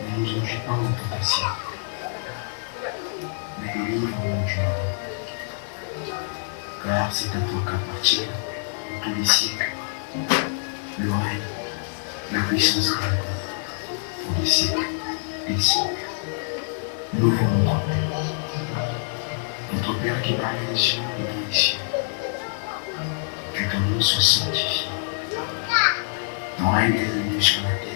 Ne nous engage pas en tentation, mais délivre-nous du mal. Car c'est à toi qu'appartiennent tous les siècles le règne, la puissance et la gloire pour les siècles des siècles. Nous voulons notre Père. Notre Père qui parle des cieux et dans les cieux. Que ton nom soit sanctifié. Ton règne est venu sur la terre.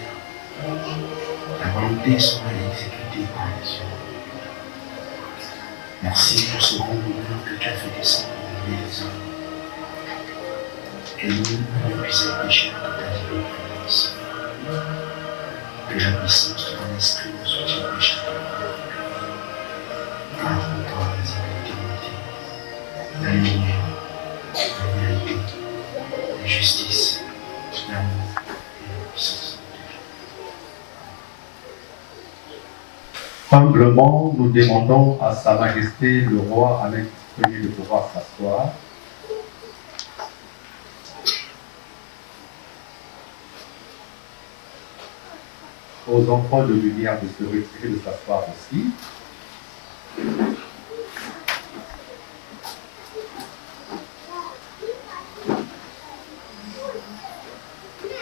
Ta volonté sera exécutée par les cieux. Merci pour ce grand bonheur que tu as fait descendre dans les hommes. Et nous, depuis cette pécheur de ta divine présence. Que la puissance de ton esprit nous soutienne chaque jour. Car en toi réside l'éternité, la lumière, la vérité, la justice, l'amour et la puissance. Humblement, nous demandons à Sa Majesté le Roi Alex Ier de pouvoir s'asseoir. Aux enfants de lumière de se retirer, de s'asseoir aussi.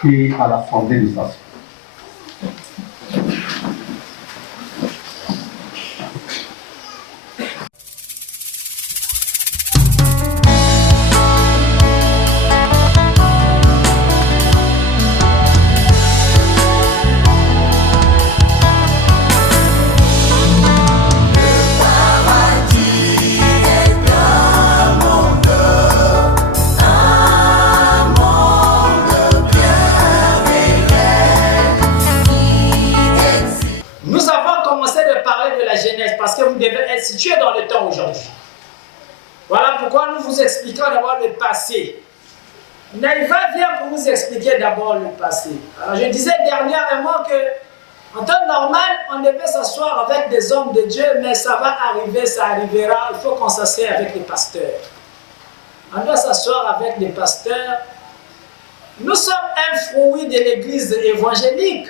Et à l'Assemblée de s'asseoir. Parce que vous devez être situé dans le temps aujourd'hui. Voilà pourquoi nous vous expliquons d'abord le passé. Naïva vient pour vous expliquer d'abord le passé. Alors je disais dernièrement que en temps normal, on devait s'asseoir avec des hommes de Dieu, mais ça va arriver, ça arrivera, il faut qu'on s'assied avec les pasteurs. On doit s'asseoir avec les pasteurs. Nous sommes un fruit de l'église évangélique.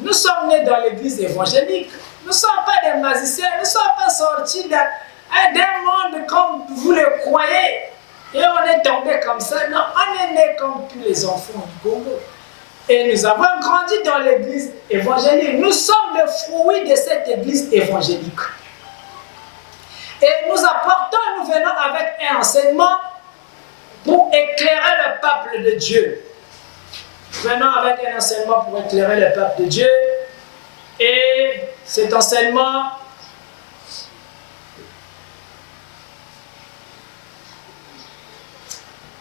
Nous sommes nés dans l'église évangélique. Nous ne sommes pas des magiciens, nous ne sommes pas sortis d'un monde comme vous le croyez. Et on est tombé comme ça. Non, on est nés comme tous les enfants du Congo. Et nous avons grandi dans l'église évangélique. Nous sommes le fruit de cette église évangélique. Et nous apportons, nous venons avec un enseignement pour éclairer le peuple de Dieu. Venons avec un enseignement pour éclairer le peuple de Dieu. Et cet enseignement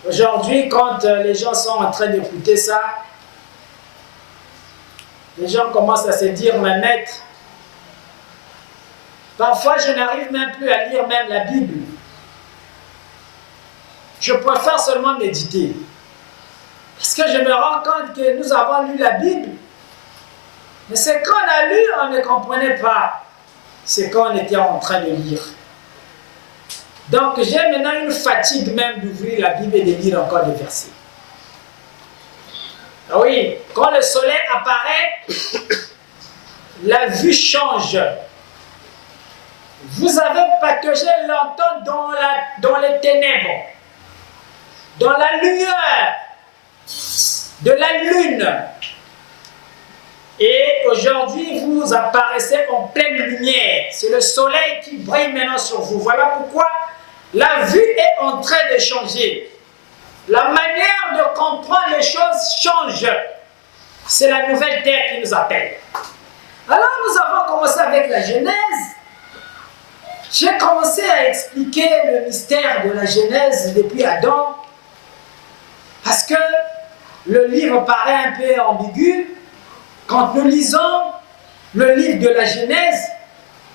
aujourd'hui, quand les gens sont en train d'écouter ça, les gens commencent à se dire, mais maître, parfois je n'arrive même plus à lire même la Bible. Je préfère seulement méditer. Parce que je me rends compte que nous avons lu la Bible, mais ce qu'on a lu, on ne comprenait pas ce qu'on était en train de lire. Donc j'ai maintenant une fatigue même d'ouvrir la Bible et de lire encore des versets. Ah oui, quand le soleil apparaît, la vue change. Vous avez pataugé longtemps dans les ténèbres, dans la lueur de la lune. Et aujourd'hui, vous apparaissez en pleine lumière. C'est le soleil qui brille maintenant sur vous. Voilà pourquoi la vue est en train de changer. La manière de comprendre les choses change. C'est la nouvelle terre qui nous appelle. Alors nous avons commencé avec la Genèse. J'ai commencé à expliquer le mystère de la Genèse depuis Adam. Parce que le livre paraît un peu ambigu. Quand nous lisons le livre de la Genèse,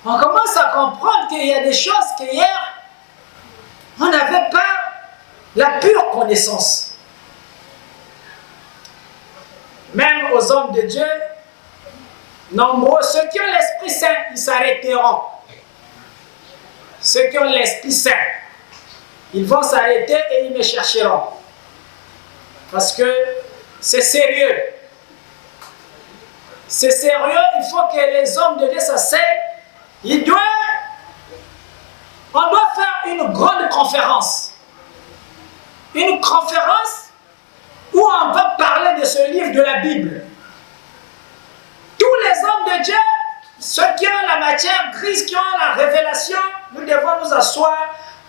on commence à comprendre qu'il y a des choses qu'hier, on n'avait pas la pure connaissance. Même aux hommes de Dieu, nombreux, ceux qui ont l'Esprit Saint, ils s'arrêteront. Ceux qui ont l'Esprit Saint, ils vont s'arrêter et ils me chercheront. Parce que c'est sérieux. c'est sérieux, il faut que les hommes de Dieu s'asseyent. On doit faire une grande conférence. Une conférence où on va parler de ce livre de la Bible. Tous les hommes de Dieu, ceux qui ont la matière grise, qui ont la révélation, nous devons nous asseoir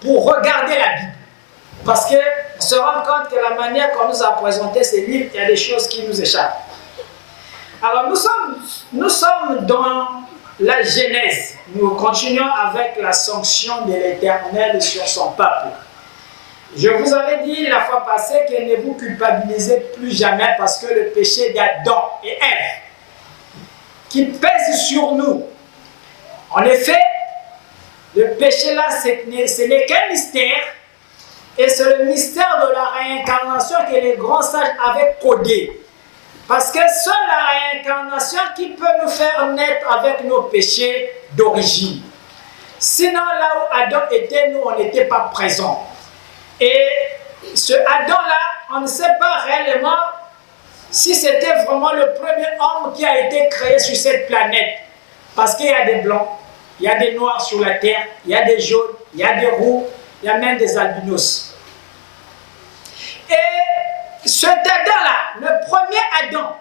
pour regarder la Bible. Parce qu'on se rend compte que la manière qu'on nous a présenté ces livres, il y a des choses qui nous échappent. Alors nous sommes dans la Genèse. Nous continuons avec la sanction de l'Éternel sur son peuple. Je vous avais dit la fois passée que ne vous culpabilisez plus jamais parce que le péché d'Adam et Ève qui pèse sur nous. En effet, le péché là, ce n'est qu'un mystère et c'est le mystère de la réincarnation que les grands sages avaient codé. Parce que seule la réincarnation qui peut nous faire naître avec nos péchés d'origine. Sinon, là où Adam était, nous, on n'était pas présents. Et ce Adam-là, on ne sait pas réellement si c'était vraiment le premier homme qui a été créé sur cette planète. Parce qu'il y a des blancs, il y a des noirs sur la terre, il y a des jaunes, il y a des roux, il y a même des albinos. Et cet Adam-là, le premier Adam,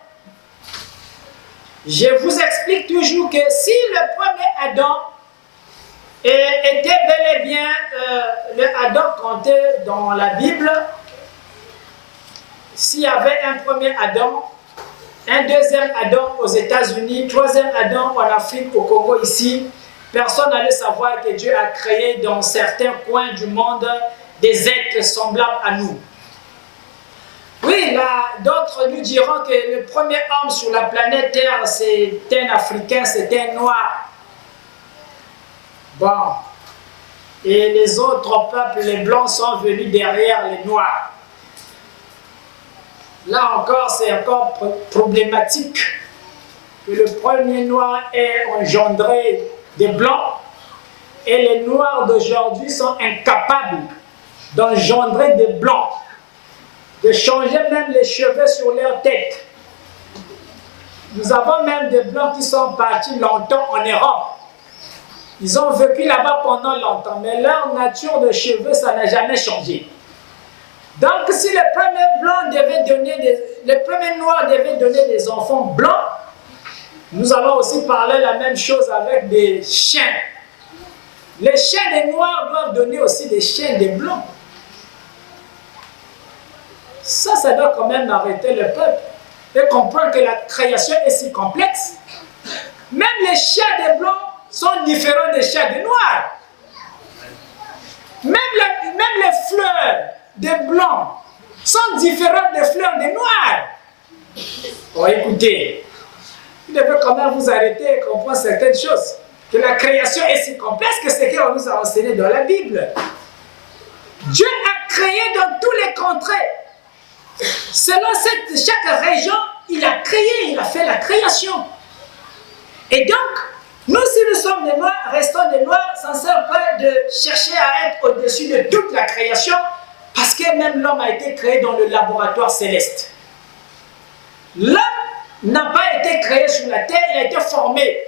je vous explique toujours que si le premier Adam était bel et bien le Adam compté dans la Bible, s'il y avait un premier Adam, un deuxième Adam aux États-Unis, troisième Adam en Afrique, au Congo ici, personne n'allait savoir que Dieu a créé dans certains coins du monde des êtres semblables à nous. Oui, là, d'autres nous diront que le premier homme sur la planète Terre, c'était un Africain, c'était un Noir. Bon. Et les autres peuples, les Blancs, sont venus derrière les Noirs. Là encore, c'est encore problématique que le premier Noir ait engendré des Blancs et les Noirs d'aujourd'hui sont incapables d'engendrer des Blancs, de changer même les cheveux sur leur tête. Nous avons même des Blancs qui sont partis longtemps en Europe. Ils ont vécu là-bas pendant longtemps, mais leur nature de cheveux, ça n'a jamais changé. Donc, si le premier Noir devait donner des enfants blancs, nous allons aussi parler la même chose avec des chiens. Les chiens des Noirs doivent donner aussi des chiens des Blancs. Ça doit quand même arrêter le peuple et comprendre que la création est si complexe. Même les chiens des Blancs sont différents des chiens des Noirs. Même les fleurs des Blancs sont différentes des fleurs des Noirs. Oh, écoutez, vous devez quand même vous arrêter et comprendre certaines choses. Que la création est si complexe que c'est ce qu'on nous a enseigné dans la Bible. Dieu a créé dans tous les contrées. Selon chaque région, il a créé, il a fait la création. Et donc, nous, si nous sommes des Noirs, restons des Noirs, sans sert pas de chercher à être au-dessus de toute la création, parce que même l'homme a été créé dans le laboratoire céleste. L'homme n'a pas été créé sur la terre, il a été formé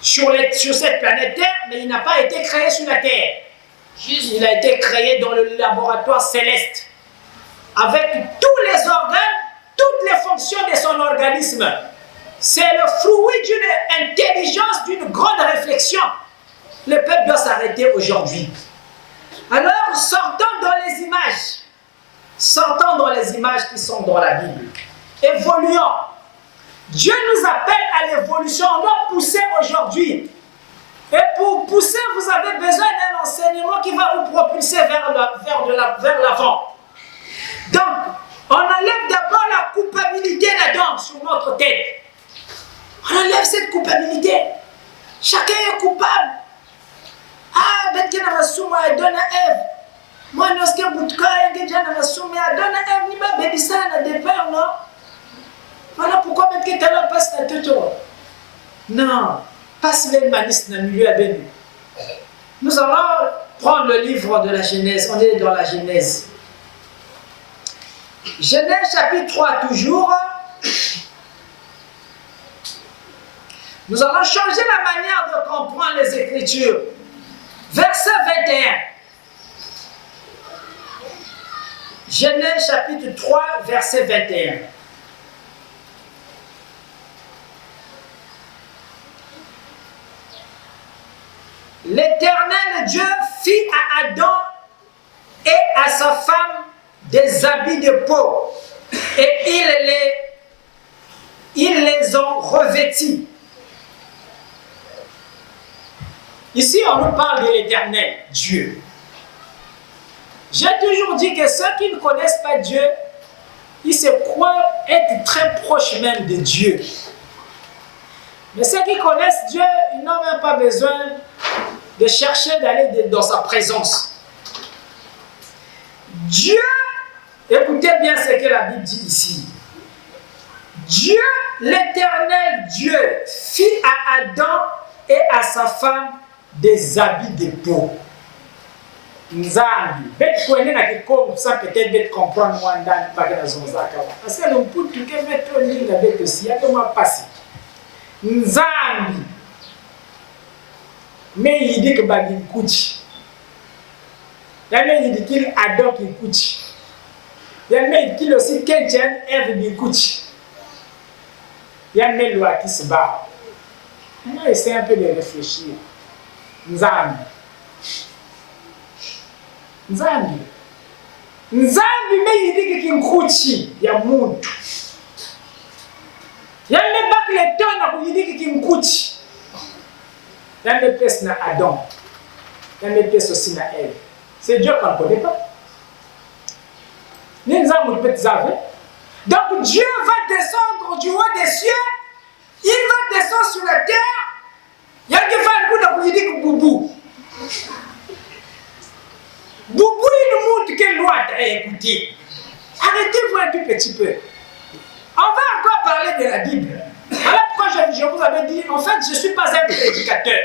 sur cette planète Terre, mais il n'a pas été créé sur la terre. Il a été créé dans le laboratoire céleste, avec tous les organes, toutes les fonctions de son organisme. C'est le fruit d'une intelligence, d'une grande réflexion. Le peuple doit s'arrêter aujourd'hui. Alors, sortons dans les images. Sortons dans les images qui sont dans la Bible. Évoluons. Dieu nous appelle à l'évolution. On doit pousser aujourd'hui. Et pour pousser, vous avez besoin d'un enseignement qui va vous propulser vers l'avant. Donc, on enlève d'abord la culpabilité d'Adam sur notre tête. On enlève cette culpabilité. Chacun est coupable. Ah, Betke Namasuma et donne à Ève. Moi, lorsque Boutka et Gedja Namasuma et donne à Ève, ni ma bébé ça n'a des pères, non? Voilà pourquoi Betke Tala passe la tête. Non, passe les manistes dans le milieu avec nous. Nous allons prendre le livre de la Genèse. On est dans la Genèse. Genèse chapitre 3 toujours. Nous allons changer la manière de comprendre les Écritures. Verset 21. Genèse chapitre 3, verset 21. L'Éternel Dieu fit à Adam et à sa femme des habits de peau, et ils les ont revêtis. Ici, on nous parle de l'Éternel Dieu. J'ai toujours dit que ceux qui ne connaissent pas Dieu, ils se croient être très proches même de Dieu. Mais ceux qui connaissent Dieu, ils n'ont même pas besoin de chercher d'aller dans sa présence. Dieu, écoutez bien ce que la Bible dit ici. Dieu, l'Éternel Dieu, fit à Adam et à sa femme des habits de peau. Nzambi, bête koine na kikongo ça peut-être bête comprendre moi ndani paka na zonzaka. Parce que le mputu ke bête oni na bête aussi ya kama passer. Nzambi. Mais il dit que bagi kuchi. Ya mais il dit qu'il adore qu'il kuchi. Ya mais il dit aussi qu'Etienne Ève bi kuchi. Ya mais loi qui se bat. On va essayer un peu de réfléchir. Nzambi. Nzambi. Nzambi meyidiki kimkuchi ya muntu. Yale baki le tona kuyidiki kimkuchi. Yale pèse na Adam. Yale pèse aussi na Ève. C'est Dieu qu'on ne connaît pas. Ni nzambi peut zaver. Donc Dieu va descendre du haut des cieux. Il va descendre sur la terre. Yale qui va le coup de kuyidiki boubou. Boubou, il nous montre quelle loi t'as écouté. Arrêtez-vous un tout petit peu. On va encore parler de la Bible. Voilà pourquoi je vous avais dit, en fait, je ne suis pas un prédicateur.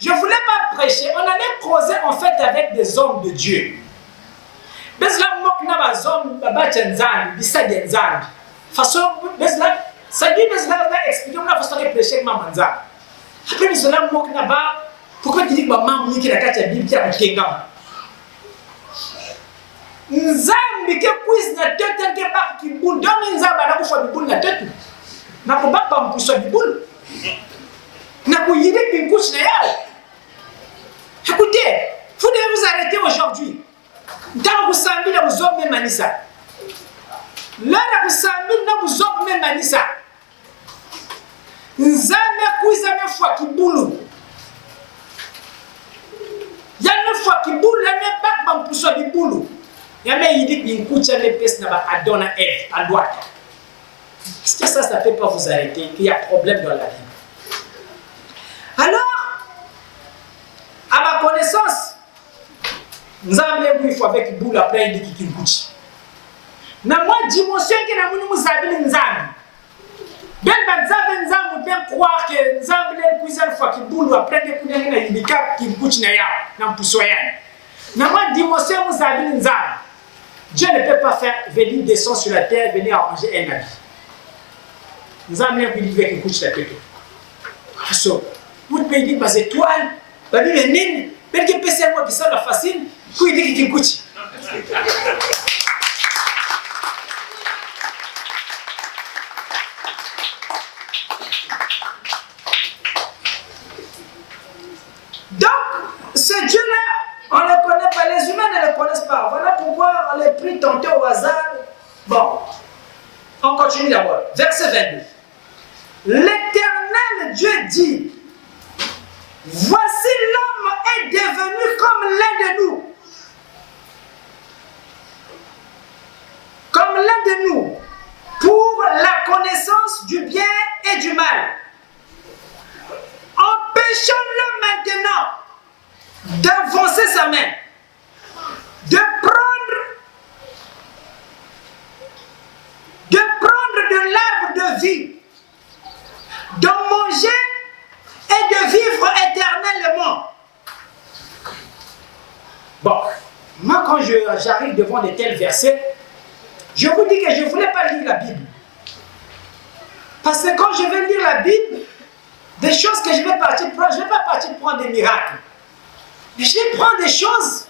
Je ne voulais pas prêcher. On allait causer en fait avec des hommes de Dieu. Mais là, moi, je suis un homme, je suis un homme. Façon, ça dit, mais là, on a expliqué, on a façon de prêcher avec maman. Après, je suis là, moi, pourquoi tu dis que maman, qui est la Bible, qui est la Nzambi ke quiz na tete ke ba ki bul donc nzamba na kufa bibul na tete na ko ba pam kuso bibul na ko yide bin kuch na yao. Écoutez, vous devez vous arrêter aujourd'hui. Dans vous sambi na vous homme manisa. Là na vous sambi na vous homme manisa. Nzambe quiz na fois ki bulu. Ya na fois ki bulu na ba pam kuso bibulu. Yamé il dit qu'il coûte les pièces n'a Adam et Ève à droite. Est-ce que ça ne peut pas vous arrêter qu'il y a problème dans la vie? Alors, à ma connaissance, nous avons vu avec boule après il dit qu'il coûte. Na moi dimension que na muni muzabili nzambi. Ben banzabe nzambi ben croire que nzambi le cuisine fois qu'il boule après que kuna na indika qu'il coûte na ya na mpusoyana. Na moi dimension muzabili nzambi. Dieu ne peut pas faire venir des sons sur la terre, venir arranger un habit. Nous avons bien vu avec une couche de tête. Vous pouvez dire que étoiles, vous avez dit nine, mais que PC moi qui sort la fascine, vous dites qu'il y a une couche. Donc, ce Dieu-là, on ne le connaît pas, les humains ne le connaissent pas. Voilà pourquoi on les pris tenter au hasard. Bon, on continue d'abord. Verset 22. L'Éternel Dieu dit, voici l'homme est devenu comme l'un de nous. Comme l'un de nous, pour la connaissance du bien et du mal. Empêchons-le maintenant d'avancer sa main, de prendre de l'arbre de vie, de manger et de vivre éternellement. Bon, moi quand j'arrive devant de tels versets, je vous dis que je ne voulais pas lire la Bible. Parce que quand je vais lire la Bible, des choses que je vais partir prendre. Je ne vais pas partir prendre des miracles. Mais je vais prendre des choses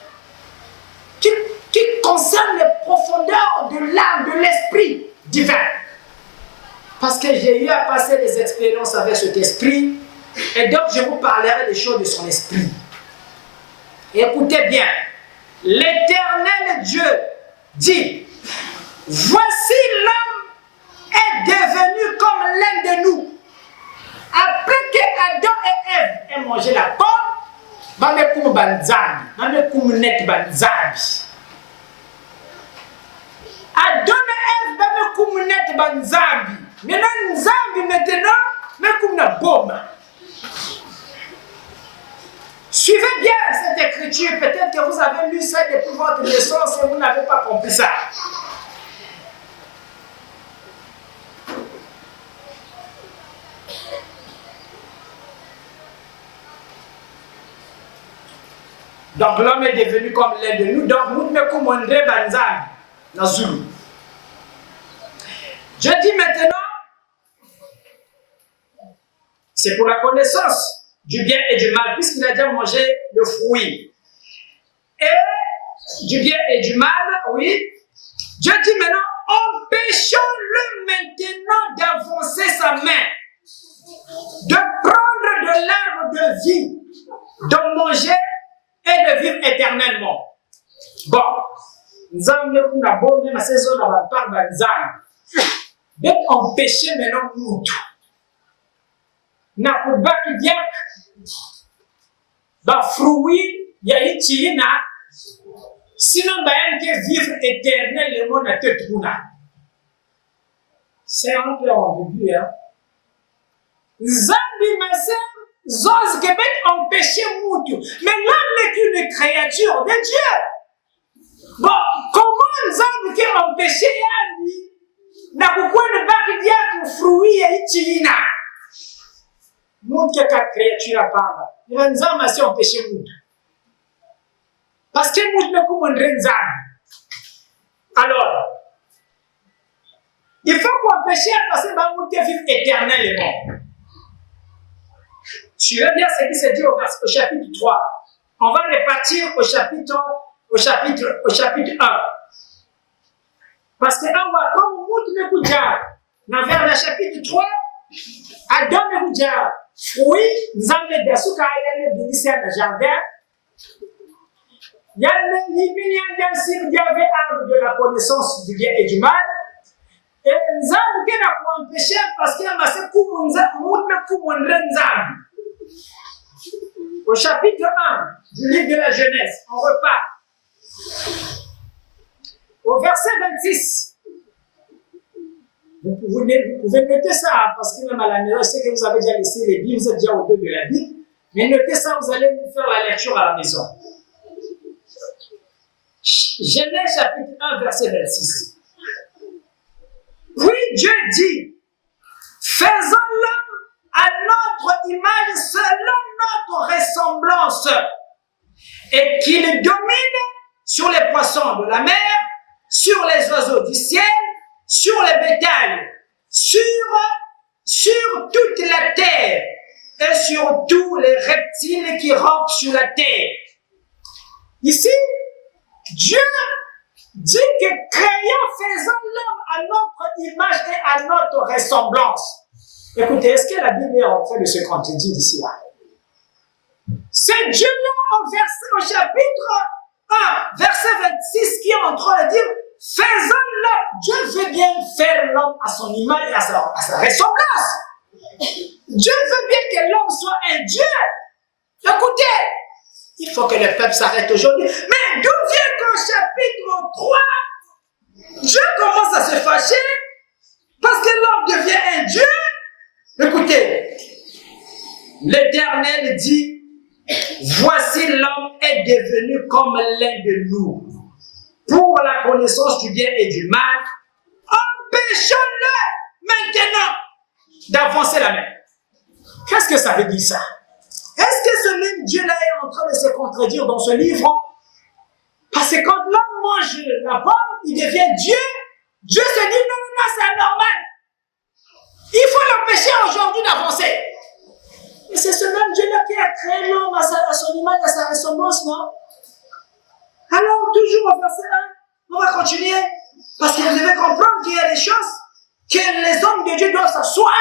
qui concernent les profondeurs de l'âme, de l'esprit divin. Parce que j'ai eu à passer des expériences avec cet esprit. Et donc je vous parlerai des choses de son esprit. Écoutez bien. L'Éternel Dieu dit, voici l'homme est devenu comme l'un de nous. Après que Adam et Ève aient mangé la pomme, bamekum banzambi, bamekum net banzambi. Adam et Ève bamekum net banzambi. Maintenant nzambi maintenant, mekum na boma. Suivez bien cette écriture, peut-être que vous avez lu ça depuis votre naissance et vous n'avez pas compris ça. Donc l'homme est devenu comme l'un de nous, donc nous ne commandons pas dans Zulu. Je dis maintenant, c'est pour la connaissance du bien et du mal, puisqu'il a déjà mangé le fruit. Et du bien et du mal, oui. Dieu dit maintenant, empêchons-le maintenant d'avancer sa main, de prendre de l'arbre de vie, de manger et de vivre éternellement. Bon, nous avons même à ces zones dans la part d'Anzam, d'être empêché maintenant nous. Na kubaki diak ba fruit ya ichina sinon bayan ke vivre éternellement na tetuna. C'est un peu ambigu, hein. Zambi masem zose que peut empêcher moutou, mais l'homme n'est qu'une créature de Dieu. Bon, comment Zambi qui empêché yandi na kukwenda baki diak fruit ya ichina? Monde qui a créature à part. Il va nous amasser empêcher monde. Parce que monde ne commande rien. Alors, il faut qu'on empêche parce que monde qui vit éternellement. Tu veux bien ce qui se dit au chapitre 3. On va repartir au chapitre 1. Parce que comme monde ne coûte pas, vers le chapitre 3, Adam et Bouddha, oui, Nzambe Dasuka yale bilisia na jardin. Yale yiminyanda s'il y avait arbre de la connaissance du bien et du mal. Et Nzambe qui n'a pas empêché parce qu'il a massé Nzambe. Au chapitre 1 du livre de la Genèse, on repart. Au verset 26. Vous pouvez noter ça, parce que même à la maison, je sais que vous avez déjà laissé les Bibles, vous êtes déjà au dos de la Bible, mais notez ça, vous allez faire la lecture à la maison. Genèse chapitre 1, verset 26. Puis Dieu dit, faisons l'homme à notre image, selon notre ressemblance, et qu'il domine sur les poissons de la mer, sur les oiseaux du ciel, sur les bétails, sur toute la terre et sur tous les reptiles qui rampent sur la terre. Ici, Dieu dit que créons, faisons l'homme à notre image et à notre ressemblance. Écoutez, est-ce que la Bible est en train de se contredire ici là? C'est Dieu-là au chapitre 1, verset 26 qui est en train de dire faisons-le. Dieu veut bien faire l'homme à son image et à sa ressemblance. Dieu veut bien que l'homme soit un Dieu. Écoutez, il faut que le peuple s'arrête aujourd'hui. Mais d'où vient qu'au chapitre 3, Dieu commence à se fâcher parce que l'homme devient un Dieu? Écoutez, l'Éternel dit, voici l'homme est devenu comme l'un de nous. Pour la connaissance du bien et du mal, empêchons-le maintenant d'avancer la main. Qu'est-ce que ça veut dire ça? Est-ce que ce même Dieu-là est en train de se contredire dans ce livre? Parce que quand l'homme mange la pomme, il devient Dieu. Dieu se dit non, c'est anormal. Il faut l'empêcher aujourd'hui d'avancer. créé l'homme à son image, à sa ressemblance, non? Alors, toujours au verset 1, on va continuer. Parce que vous devez comprendre qu'il y a des choses que les hommes de Dieu doivent s'asseoir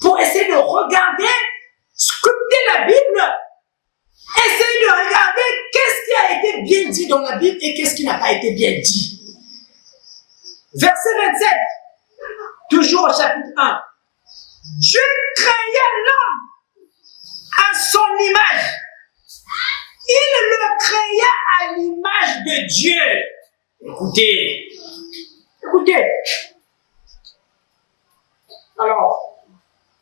pour essayer de regarder, scruter la Bible, essayer de regarder qu'est-ce qui a été bien dit dans la Bible et qu'est-ce qui n'a pas été bien dit. Verset 27, toujours au chapitre 1. Dieu créa l'homme à son image. Il le créa à l'image de Dieu. Écoutez. Alors,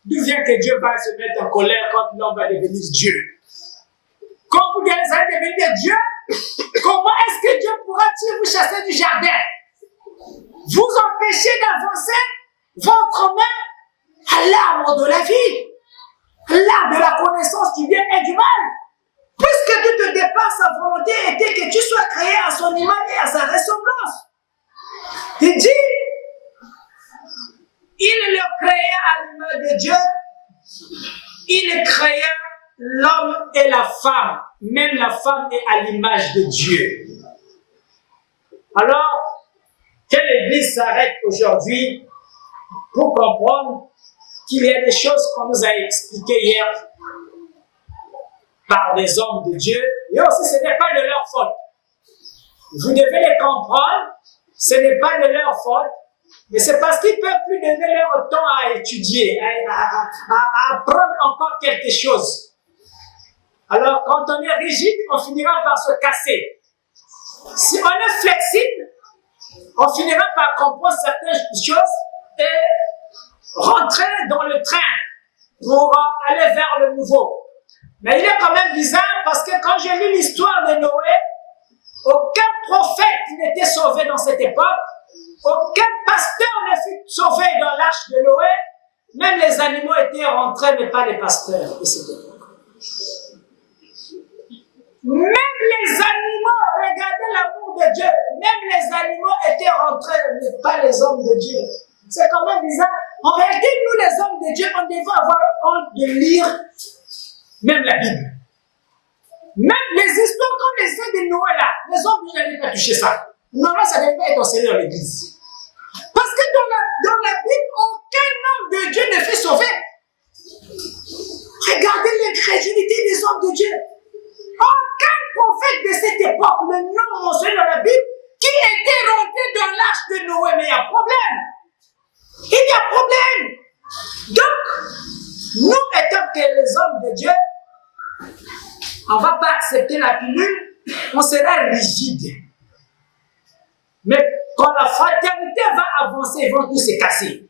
d'où vient que Dieu va se mettre en colère quand l'homme va devenir Dieu? Quand vous allez devenir Dieu, comment est-ce que Dieu pourra-t-il vous chasser du jardin? Vous empêcher d'avancer votre main à l'arbre de la vie, l'arbre de la connaissance du bien et du mal. Puisque tout au départ, sa volonté était que tu sois créé à son image et à sa ressemblance. Il dit, il le créa à l'image de Dieu, il créa l'homme et la femme, même la femme est à l'image de Dieu. Alors, que l'Église s'arrête aujourd'hui pour comprendre qu'il y a des choses qu'on nous a expliquées hier par des hommes de Dieu, et aussi ce n'est pas de leur faute. Vous devez les comprendre, ce n'est pas de leur faute, mais c'est parce qu'ils ne peuvent plus donner leur temps à étudier, à apprendre encore quelque chose. Alors, quand on est rigide, on finira par se casser. Si on est flexible, on finira par comprendre certaines choses et rentrer dans le train pour aller vers le nouveau. Mais il est quand même bizarre parce que quand j'ai lu l'histoire de Noé, aucun prophète n'était sauvé dans cette époque, aucun pasteur ne fut sauvé dans l'arche de Noé, même les animaux étaient rentrés, mais pas les pasteurs de cette époque. Même les animaux, regardez l'amour de Dieu, même les animaux étaient rentrés, mais pas les hommes de Dieu. C'est quand même bizarre. En réalité, nous les hommes de Dieu, on devrait avoir honte de lire même la Bible. Même les histoires comme les histoires de Noé là, les hommes ne n'avaient pas touché ça. Normalement, ça ne devait pas être enseigné dans l'église. Parce que dans la Bible, aucun homme de Dieu ne fut sauvé. Regardez l'incrédulité des hommes de Dieu. Aucun prophète de cette époque, le nom mentionné dans la Bible, qui était rentré dans l'arche de Noé, mais il y a problème. Il y a problème. Donc, nous étant que les hommes de Dieu, on ne va pas accepter la pilule, on sera rigide. Mais quand la fraternité va avancer, ils vont tous se casser.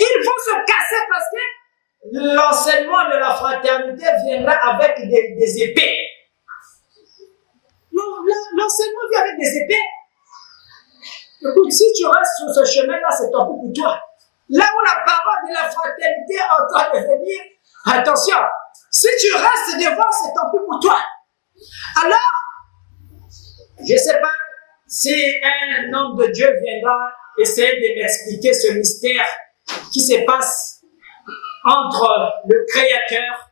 Ils vont se casser parce que l'enseignement de la fraternité viendra avec des épées. L'enseignement vient avec des épées. Écoute, si tu restes sur ce chemin-là, c'est tant pis pour toi. Là où la parole de la fraternité est en train de venir, attention, si tu restes devant, c'est tant pis pour toi. Alors, je ne sais pas si un homme de Dieu viendra essayer de m'expliquer ce mystère qui se passe entre le Créateur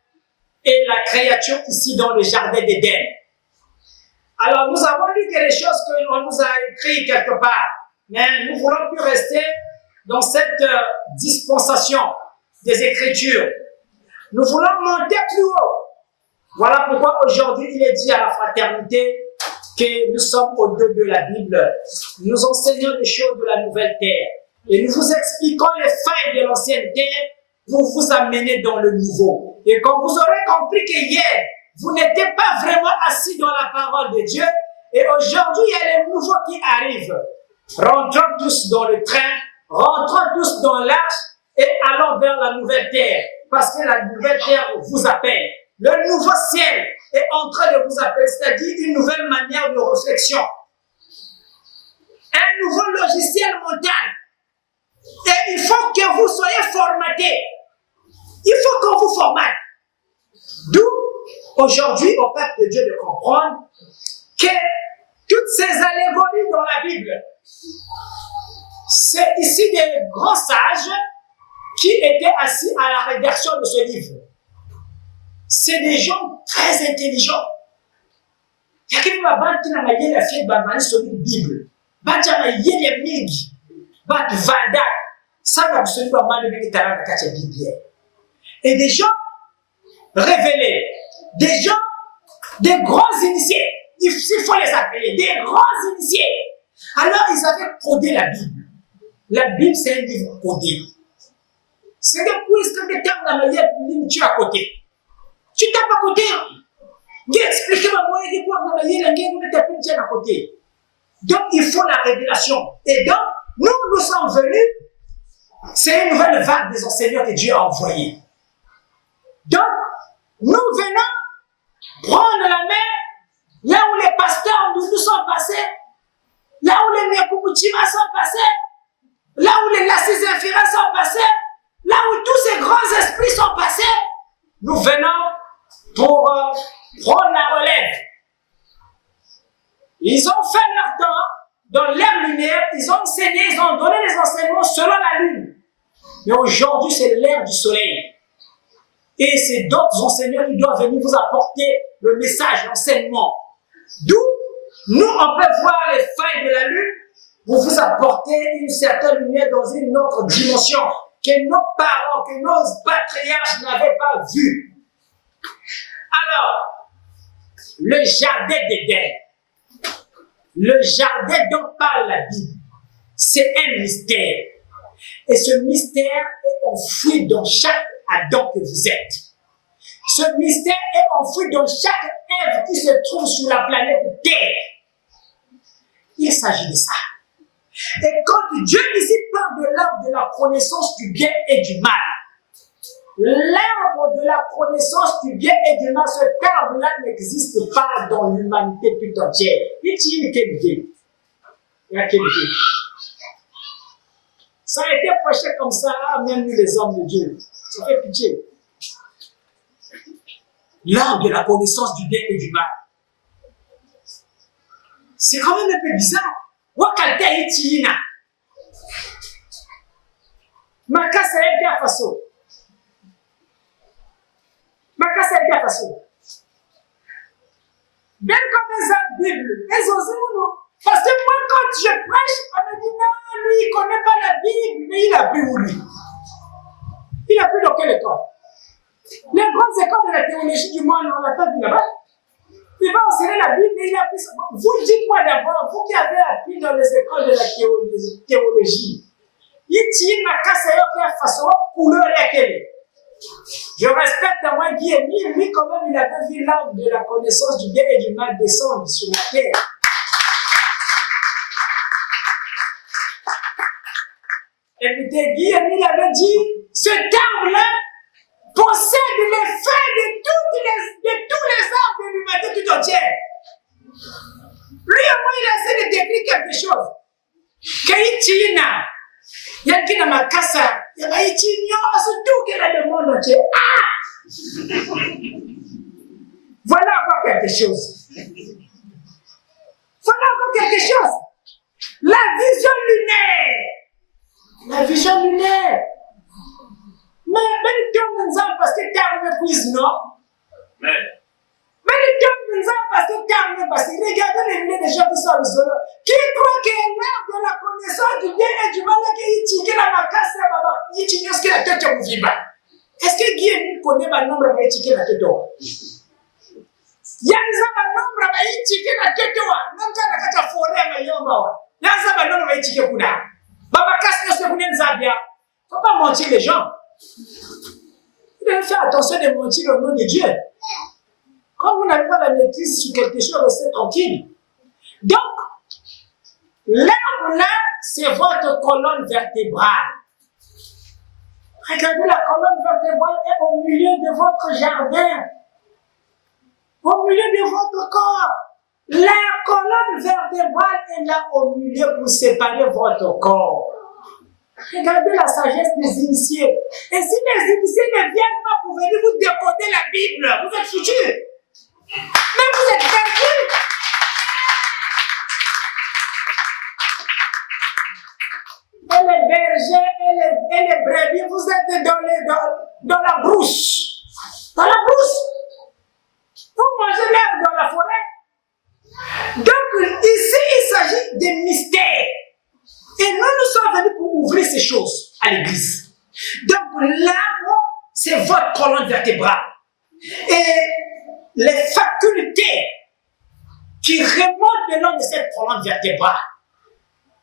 et la créature ici dans le jardin d'Éden. Alors, nous avons lu quelque chose qu'on nous a écrit quelque part, mais nous voulons plus rester dans cette dispensation des Écritures. Nous voulons monter plus haut. Voilà pourquoi aujourd'hui, il est dit à la fraternité que nous sommes au-delà de la Bible. Nous enseignons les choses de la nouvelle terre. Et nous vous expliquons les failles de l'ancienne terre pour vous amener dans le nouveau. Et quand vous aurez compris que hier, vous n'étiez pas vraiment assis dans la parole de Dieu, et aujourd'hui, il y a les nouveaux qui arrivent. Rentrons tous dans le train, rentrons tous dans l'arche et allons vers la nouvelle terre. Parce que la nouvelle terre vous appelle. Le nouveau ciel est en train de vous appeler, c'est-à-dire une nouvelle manière de réflexion. Un nouveau logiciel mondial. Et il faut que vous soyez formatés. Il faut qu'on vous formate. D'où, aujourd'hui, au peuple de Dieu de comprendre que toutes ces allégories dans la Bible, c'est ici des grands sages qui étaient assis à la rédaction de ce livre. c'est des gens très intelligents. Il y a quelqu'un qui n'a pas eu la fête de sur la Bible. Il y a des mingi. Il y a des vada. Ça va absolument mal de dans la Bible. Et des gens révélés, des gens, des grands initiés. Il faut les appeler des grands initiés. Alors, ils avaient codé la Bible. La Bible, c'est un livre codé. C'est des quiz que tu as dans la Bible, tu as côté. Tu tapes à côté. Expliquez-moi, moi, il y a quoi dans la Bible, tu as à côté. Donc, il faut la révélation. Et donc, nous sommes venus. C'est une nouvelle vague des enseignants que Dieu a envoyés. Donc, nous venons prendre la main là où les pasteurs nous sont passés, là où les Mekouchima sont passés, là où les Lassis infirmiers sont passés, là où tous ces grands esprits sont passés, nous venons pour prendre la relève. Ils ont fait leur temps dans l'ère lunaire, ils ont enseigné, ils ont donné les enseignements selon la lune. Mais aujourd'hui, c'est l'ère du soleil. Et c'est d'autres enseignants qui doivent venir vous apporter le message, l'enseignement. D'où, nous, on peut voir les failles de la lune pour vous apporter une certaine lumière dans une autre dimension que nos parents, que nos patriarches n'avaient pas vue. Alors, le jardin d'Éden, le jardin dont parle la Bible, c'est un mystère. Et ce mystère est enfoui dans chaque Adam que vous êtes. Ce mystère est enfoui dans chaque Ève qui se trouve sur la planète Terre. Il s'agit de ça. Et quand Dieu ici parle de l'arbre de la connaissance du bien et du mal, l'arbre de la connaissance du bien et du mal, cet arbre-là n'existe pas dans l'humanité tout entière. Il dit quelle vie. Il y a quelle vie. Ça a été prêché comme ça, même nous les hommes de Dieu. Ça fait pitié. L'arbre de la connaissance du bien et du mal. C'est quand même un peu bizarre. Wakata itina. Makasa eka faso. Makasa eka faso. Bien comme ça, Bible, elles ont non. Parce que moi, quand je prêche, on me dit non, lui, il ne connaît pas la Bible, mais il a pu où lui? Il a pu dans quelle école? Les grandes écoles de la théologie du monde, on l'a pas vu là-bas. Il va enseigner la Bible, mais il a pu. Vous dites-moi d'abord, vous qui avez appris dans les écoles de la théologie, il tient ma casse à la façon couleur laquelle. Je respecte à moi Guy Émile, lui quand même, il avait vu l'arbre de la connaissance du bien et du mal descendre sur la terre. Écoutez, Guy Émile avait dit, cet arbre-là possède les feuilles de tous les arbres de l'humanité tout entière. Lui, au moins, il a essayé de décrire quelque chose. Kaïtina, Yakina Makasa, Yamaïtinio, surtout qu'elle a le monde entier. Ah! Voilà encore quelque chose. Voilà encore quelque chose. La vision lunaire. La vision lunaire. Mais les gens parce que tu as un quiz, non? Mais les gens parce que tu as un parce que regardez les milliers de gens qui sont isolés. Qui croit que l'arbre de la connaissance du bien et du mal qui est la macasse, il tient ce qu'il a tête au vivant. Est-ce que Guy connaît le nombre de gens qui la tête au? Il y a des nombre de gens qui la tête au. Non, tu as la forêt, mais il y a un nombre de gens qui la tête au. Baba casse ne se connaît pas bien. Il ne faut pas mentir les gens. Vous devez faire attention de mentir au nom de Dieu. Quand vous n'avez pas la maîtrise sur quelque chose, restez tranquille. Donc, l'arbre là, c'est votre colonne vertébrale. Regardez, la colonne vertébrale est au milieu de votre jardin, au milieu de votre corps. La colonne vertébrale est là au milieu pour séparer votre corps. Regardez la sagesse des initiés. Et si les initiés ne viennent pas pour venir vous décoder la Bible, vous êtes foutus. Mais vous êtes perdus. Et les bergers et les brebis, vous êtes dans la brousse. Dans la brousse. à l'église. Donc l'arbre, c'est votre colonne vertébrale. Et les facultés qui remontent le long de cette colonne vertébrale,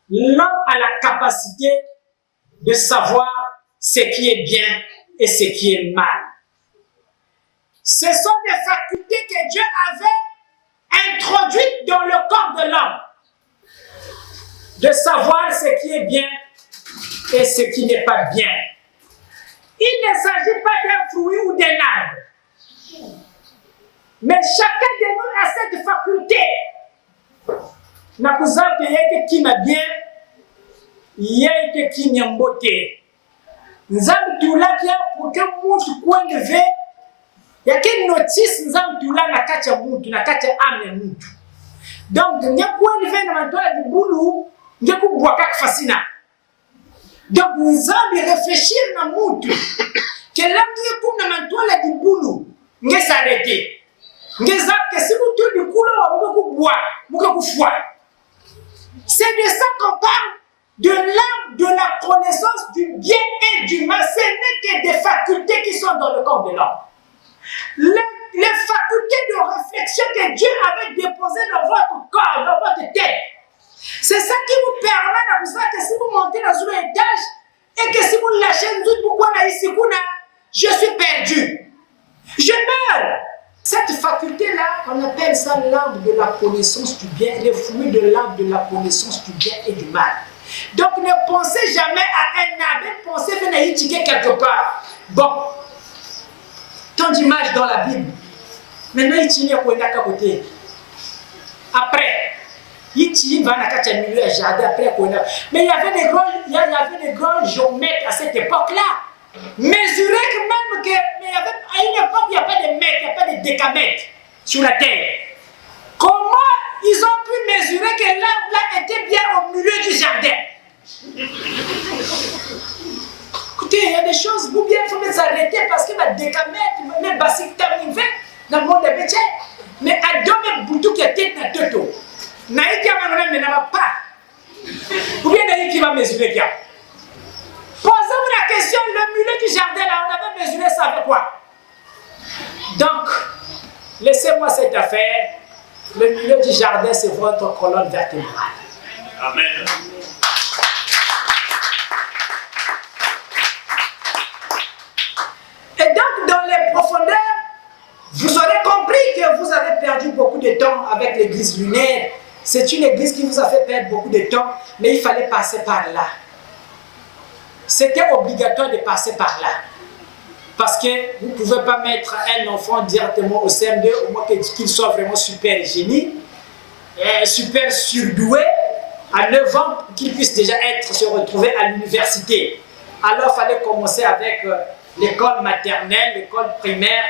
l'homme a la capacité de savoir ce qui est bien et ce qui est mal. Ce sont des facultés que Dieu avait introduites dans le corps de l'homme. De savoir ce qui est bien et ce qui n'est pas bien. Il ne s'agit pas d'un fruit ou d'un arbre. Mais chacun de nous a cette faculté. Nakuzampe yeke qui m'a bien, yeke qui n'a beauté. Nzambe tula kia pour que mutu coin de ve, yake notice nzambe tula na kacha mutu, na kacha ame mutu. Donc, nya coin de ve na mantola di bulu, nya ku boaka fasina. Donc, nzambe réfléchir na mutu, que l'homme qui est na mantola di bulu, nya s'arrêter. Nya zake si mutu di kula wa muka ku boa, muka ku fwa. C'est de ça qu'on parle, de l'arbre de la connaissance du bien et du mal. Ce n'est que des facultés qui sont dans le corps de l'homme. Les facultés de réflexion que Dieu avait déposées dans votre corps, dans votre tête. C'est ça qui vous permet de vous dire que si vous montez dans un étage et que si vous lâchez une pourquoi là ici, je suis perdu. Je meurs. Cette faculté-là, on appelle ça l'arbre de la connaissance du bien, le fruit de l'arbre de la connaissance du bien et du mal. Donc ne pensez jamais à un arbre, pensez venir y quelque part. Bon, tant d'images dans la Bible. Maintenant, il y a un côté. Après, il va dans le milieu du jardin, après, mais il y avait des grands géomètres à cette époque-là. Mesurer que même que, mais à une époque, il n'y a pas de mètres, il n'y a pas de décamètres sur la terre. Comment ils ont pu mesurer que l'arbre là était bien au milieu du jardin? Écoutez, il y a des choses, vous bien, il faut s'arrêter parce que les décamètres, même basique terminé dans le monde des métiers. Mais à deux même boutou qui était dans le toto. Naïki a même n'a pas. Ou bien Naïki va mesurer quoi? Posez-vous la question, le milieu du jardin là, on avait mesuré ça avec quoi? Donc, laissez-moi cette affaire. Le milieu du jardin, c'est votre colonne vertébrale. Amen. Et donc, dans les profondeurs, vous aurez compris que vous avez perdu beaucoup de temps avec l'église lunaire. C'est une église qui vous a fait perdre beaucoup de temps, mais il fallait passer par là. C'était obligatoire de passer par là. Parce que vous ne pouvez pas mettre un enfant directement au CM2, au moins qu'il soit vraiment super génie, super surdoué, à 9 ans, qu'il puisse déjà se retrouver à l'université. Alors il fallait commencer avec l'école maternelle, l'école primaire,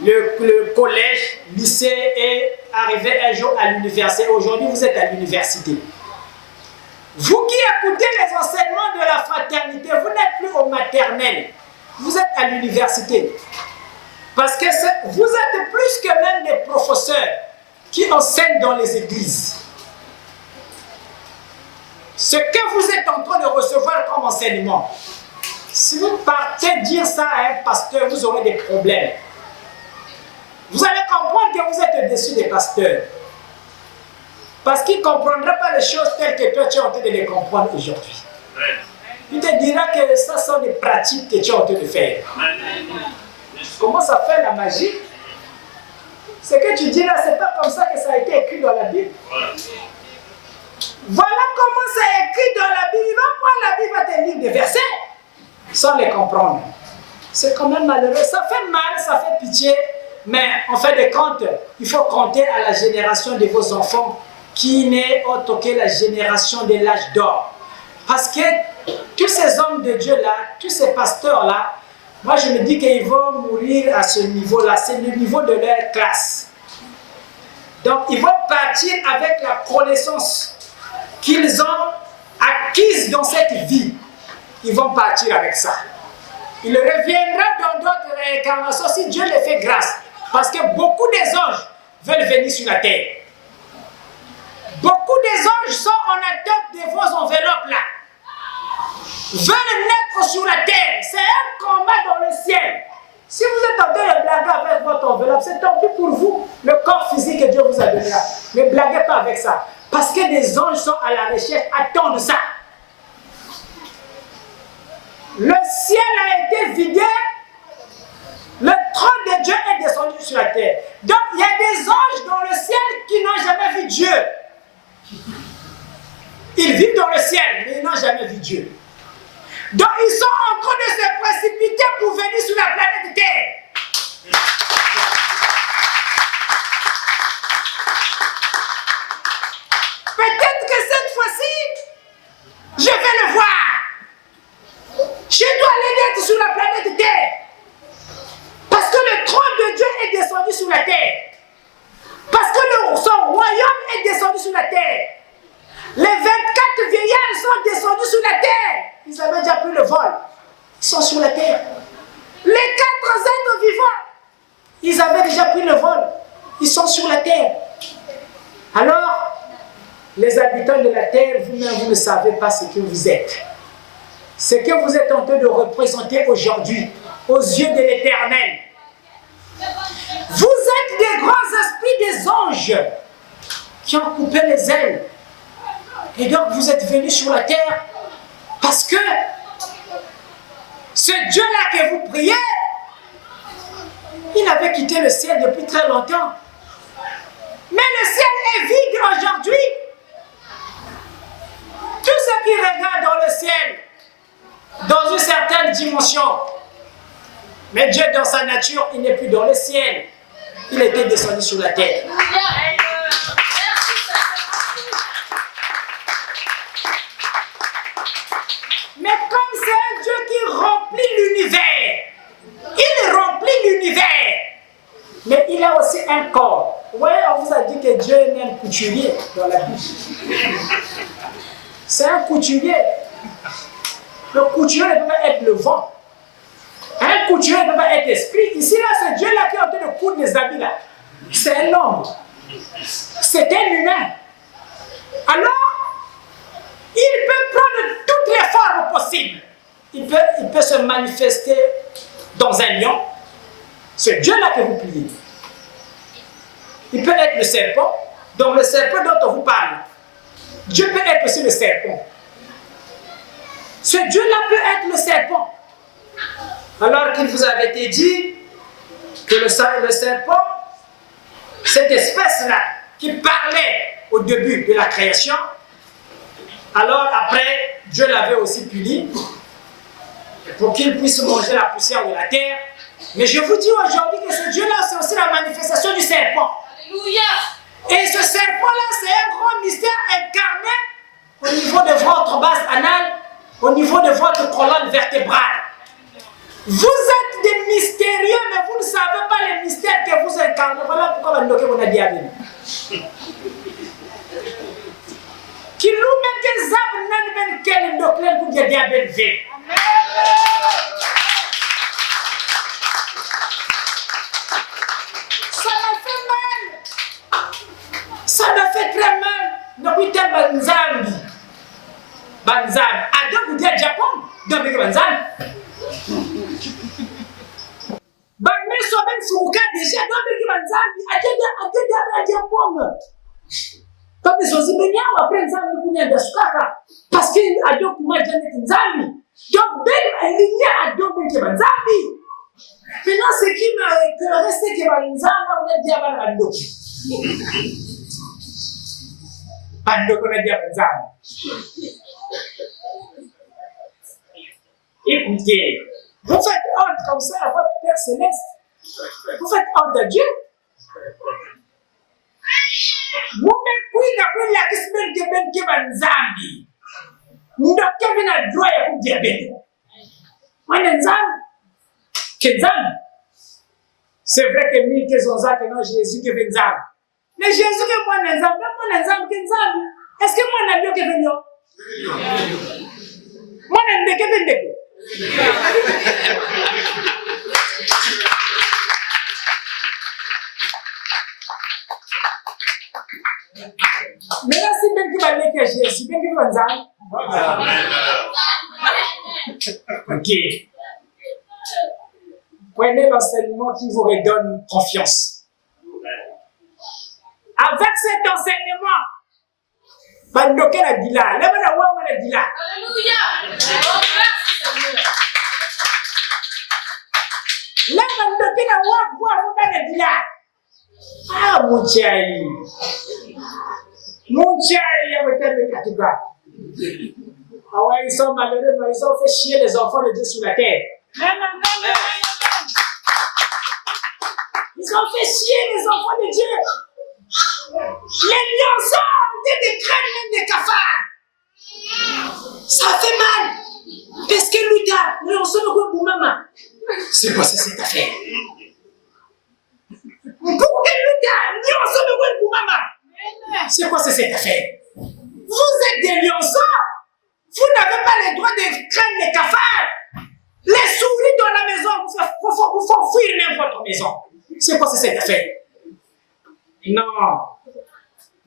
le collège, lycée et arriver un jour à l'université. Aujourd'hui, vous êtes à l'université. Vous qui écoutez les enseignements de la fraternité, vous n'êtes plus au maternel, vous êtes à l'université. Parce que vous êtes plus que même des professeurs qui enseignent dans les églises. Ce que vous êtes en train de recevoir comme enseignement, si vous partez dire ça à un pasteur, vous aurez des problèmes. Vous allez comprendre que vous êtes au-dessus des pasteurs. Parce qu'il ne comprendra pas les choses telles que toi tu es en train de les comprendre aujourd'hui. Il te dira que ça sont des pratiques que tu es en train de faire. Comment ça fait la magie? Ce que tu dis là, ce n'est pas comme ça que ça a été écrit dans la Bible. Voilà comment c'est écrit dans la Bible. Il va prendre la Bible, va te lire des versets sans les comprendre. C'est quand même malheureux. Ça fait mal, ça fait pitié. Mais en fin de compte, il faut compter à la génération de vos enfants qui n'est autre que la génération de l'âge d'or. Parce que tous ces hommes de Dieu-là, tous ces pasteurs-là, moi je me dis qu'ils vont mourir à ce niveau-là. C'est le niveau de leur classe. Donc ils vont partir avec la connaissance qu'ils ont acquise dans cette vie. Ils vont partir avec ça. Il reviendra dans d'autres réincarnations si Dieu les fait grâce. Parce que beaucoup des anges veulent venir sur la terre. Beaucoup des anges sont en attente de vos enveloppes là. veulent naître sur la terre. C'est un combat dans le ciel. Si vous êtes en train de blaguer avec votre enveloppe, c'est tant pis pour vous, le corps physique que Dieu vous a donné là. Ne blaguez pas avec ça. Parce que des anges sont à la recherche, attendent ça. Le ciel a été vidé, le trône de Dieu est descendu sur la terre. Donc il y a des anges dans le ciel qui n'ont jamais vu Dieu. Ils vivent dans le ciel, mais ils n'ont jamais vu Dieu. Donc ils sont en train de se précipiter pour venir sur la planète Terre. Peut-être que cette fois-ci, je vais le voir. Je dois aller naître sur la planète Terre. Parce que le trône de Dieu est descendu sur la terre. Parce que son royaume est descendu sur la terre. Les 24 vieillards sont descendus sur la terre. Ils avaient déjà pris le vol. Ils sont sur la terre. Les 4 êtres vivants, ils avaient déjà pris le vol. Ils sont sur la terre. Alors, les habitants de la terre, vous-même, vous ne savez pas ce que vous êtes. Ce que vous êtes en train de représenter aujourd'hui, aux yeux de l'Éternel. Vous êtes des grands esprits des anges qui ont coupé les ailes. Et donc vous êtes venus sur la terre parce que ce Dieu-là que vous priez, il avait quitté le ciel depuis très longtemps. Mais le ciel est vide aujourd'hui. Tous ceux qui regardent dans le ciel, dans une certaine dimension, mais Dieu, dans sa nature, il n'est plus dans le ciel. Il était descendu sur la terre. Mais comme c'est un Dieu qui remplit l'univers, il remplit l'univers, mais il a aussi un corps. Oui, on vous a dit que Dieu est un couturier dans la Bible. C'est un couturier. Le couturier ne peut pas être le vent. Un couturier ne peut pas être esprit. Ici, là, c'est Dieu-là qui est en train de coudre les habits là. C'est un homme. C'est un humain. Alors, il peut prendre toutes les formes possibles. Il peut se manifester dans un lion. C'est Dieu-là que vous priez. Il peut être le serpent. Donc, le serpent dont on vous parle. Dieu peut être aussi le serpent. Ce Dieu-là peut être le serpent. Alors qu'il vous avait été dit que le serpent, cette espèce-là qui parlait au début de la création, alors après, Dieu l'avait aussi puni pour qu'il puisse manger la poussière de la terre. Mais je vous dis aujourd'hui que ce Dieu-là, c'est aussi la manifestation du serpent. Alléluia! Et ce serpent-là, c'est un grand mystère incarné au niveau de votre base anale, au niveau de votre colonne vertébrale. Vous êtes des mystérieux, mais vous ne savez pas les mystères que vous incarnez. Voilà pourquoi on a dit à vous. Qui nous met des âmes, n'en quel doctrine pour dire diable V. Ça m'a fait mal. Ça m'a fait très mal. Nous tel Banzambi. Banzambi. Adam vous dit Japon. Donc Banzambi. Mais so ben furuka déjà donc qui Banzambi. Adja Japon. Comme ils ont dit, mais après Nzambi kunya de sukaka parce que Adam kuma Janet Nzambi. Donc ben il y a Adam qui Banzambi. Maintenant ce qui me reste que Banzambi on a dit à Bando. Bando qu'on a dit à Banzambi. Écoutez, vous faites honte comme ça à votre Père Céleste. Vous faites honte à Dieu. Mumekuina la kismen keben keban Nzambi. Ndo kevin a droit ya kudiabete. Mwana Nzambi. Que Nzambi. C'est vrai que mille que sont ça que non Jésus que vient Nzambi. Mais Jésus que moi Nzambi, moi Nzambi que Nzambi. Est-ce que moi n'a que vient yo? Moi n'a que vient de. Mais là, si bien que va aller que Jésus, bien que va Nzambi. Ok. Prenez l'enseignement qui vous redonne confiance. Avec cet enseignement, Bandoke la dila, lève-la voix, la dila. Alléluia. Lève Bandoke la voix, la dila. Ah, mon chéri. Mon chéri, il y a peut-être Katuga. Ah ouais, ils sont malheureux, mais ils ont fait chier les enfants de Dieu sur la terre. Ils ont fait chier les enfants de Dieu. Les lionceaux ont des crânes, même des cafards. Ça fait mal. Parce que Luda, lionceau ne peut pas maman. C'est quoi cette affaire? Pourquoi Luda, lionceau ne peut pas maman? C'est quoi cette affaire? Vous êtes des lionceaux. Vous n'avez pas le droit de craindre les cafards. Les souris dans la maison, vous font fuir même votre maison. C'est quoi cette affaire? Non.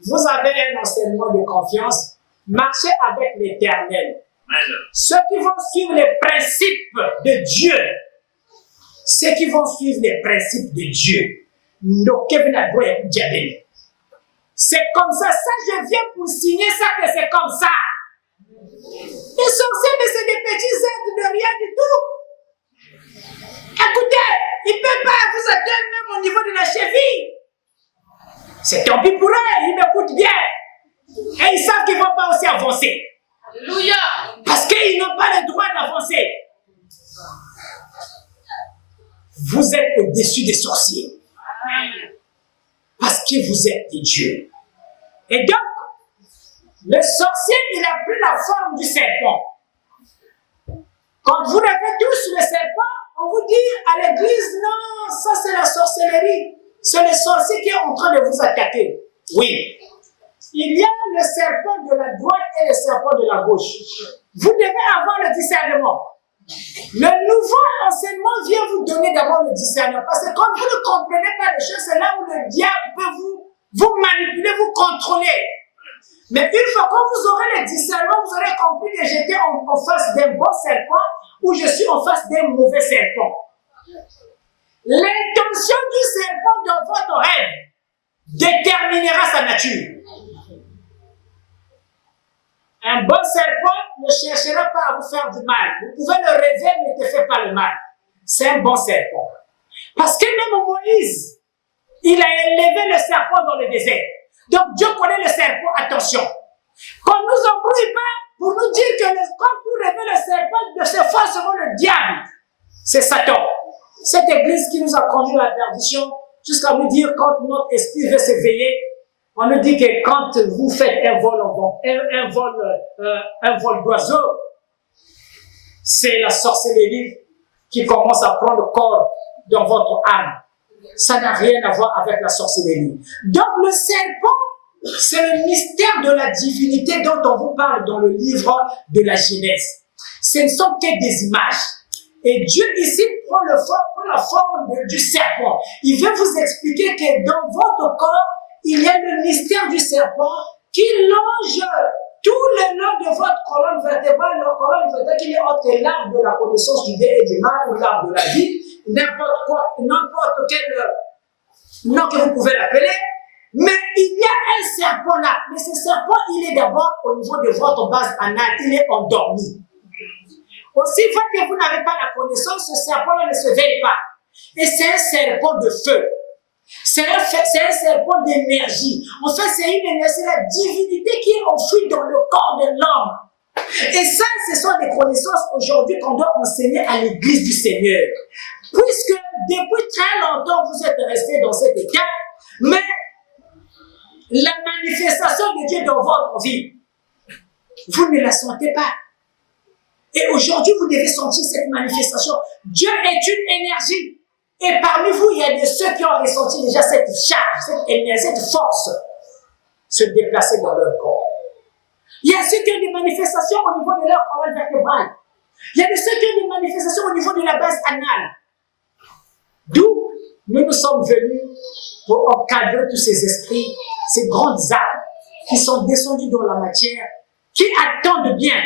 Vous avez un enseignement de confiance. Marchez avec l'Éternel. Ceux qui vont suivre les principes de Dieu, ceux qui vont suivre les principes de Dieu, c'est comme ça, je viens pour signer ça, que c'est comme ça. Les sorciers, mais c'est des petits êtres de rien du tout. Écoutez, ils ne peuvent pas vous atteindre même au niveau de la cheville. C'est tant pis pour eux, ils m'écoutent bien. Et ils savent qu'ils ne vont pas aussi avancer. Alléluia. Parce qu'ils n'ont pas le droit d'avancer. Vous êtes au-dessus des sorciers. Parce que vous êtes des dieux. Et donc, le sorcier, il a pris la forme du serpent. Quand vous l'avez tous le serpent, on vous dit à l'église, non, ça c'est la sorcellerie. C'est le sorcier qui est en train de vous attaquer. Oui. Il y a le serpent de la droite et le serpent de la gauche. Vous devez avoir le discernement. Le nouveau enseignement vient vous donner d'abord le discernement. Parce que quand vous ne comprenez pas les choses, c'est là où le diable peut vous manipuler, vous contrôler. Mais une fois que vous aurez le discernement, vous aurez compris que j'étais en face d'un bon serpent ou je suis en face d'un mauvais serpent. L'intention du serpent dans votre rêve déterminera sa nature. Un bon serpent ne cherchera pas à vous faire du mal. Vous pouvez le rêver, mais ne te fait pas le mal. C'est un bon serpent. Parce que même Moïse, il a élevé le serpent dans le désert. Donc Dieu connaît le serpent, attention. Qu'on ne nous embrouille pas pour nous dire que quand vous rêvez le serpent, c'est forcément le diable. C'est Satan. Cette église qui nous a conduit à la perdition, jusqu'à nous dire quand notre esprit veut s'éveiller, on nous dit que quand vous faites un vol d'oiseau, c'est la sorcellerie qui commence à prendre corps dans votre âme. Ça n'a rien à voir avec la sorcellerie. Donc le serpent, c'est le mystère de la divinité dont on vous parle dans le livre de la Genèse. Ce ne sont que des images. Et Dieu ici prend la forme du serpent. Il veut vous expliquer que dans votre corps, il y a le mystère du serpent qui longe tout le long de votre colonne vertébrale. La colonne vertébrale qui est entre l'arbre de la connaissance du bien et du mal ou l'arbre de la vie, n'importe quel nom que vous pouvez l'appeler. Mais il y a un serpent là. Mais ce serpent, il est d'abord au niveau de votre base anale. Il est endormi. Aussi fois que vous n'avez pas la connaissance, ce serpent-là ne se veille pas. Et c'est un serpent de feu. C'est un serpent d'énergie. En fait, c'est une énergie, c'est la divinité qui est enfouie dans le corps de l'homme. Et ça, ce sont des connaissances aujourd'hui qu'on doit enseigner à l'église du Seigneur. Puisque depuis très longtemps, vous êtes restés dans cet état, mais la manifestation de Dieu dans votre vie, vous ne la sentez pas. Et aujourd'hui, vous devez sentir cette manifestation. Dieu est une énergie. Et parmi vous, il y a de ceux qui ont ressenti déjà cette charge, cette énergie, cette force se déplacer dans leur corps. Il y a ceux qui ont des manifestations au niveau de leur colonne vertébrale. Il y a de ceux qui ont des manifestations au niveau de la base anale. D'où nous sommes venus pour encadrer tous ces esprits, ces grandes âmes qui sont descendues dans la matière, qui attendent bien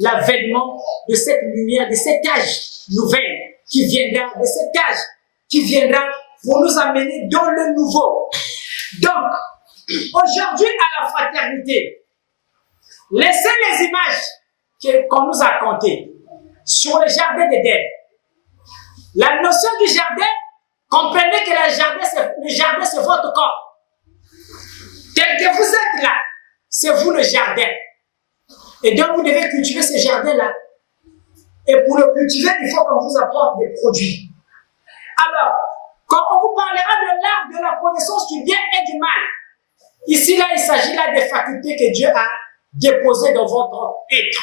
l'avènement de cette lumière, de cet âge nouvelle qui viendra, de cet âge qui viendra pour nous amener dans le nouveau. Donc, aujourd'hui à la fraternité, laissez les images qu'on nous a contées sur le jardin d'Éden. La notion du jardin, comprenez que le jardin c'est votre corps. Tel que vous êtes là, c'est vous le jardin. Et donc vous devez cultiver ce jardin-là. Et pour le cultiver, il faut qu'on vous apporte des produits. Alors, quand on vous parlera de l'arbre de la connaissance du bien et du mal, ici là, il s'agit là des facultés que Dieu a déposées dans votre être,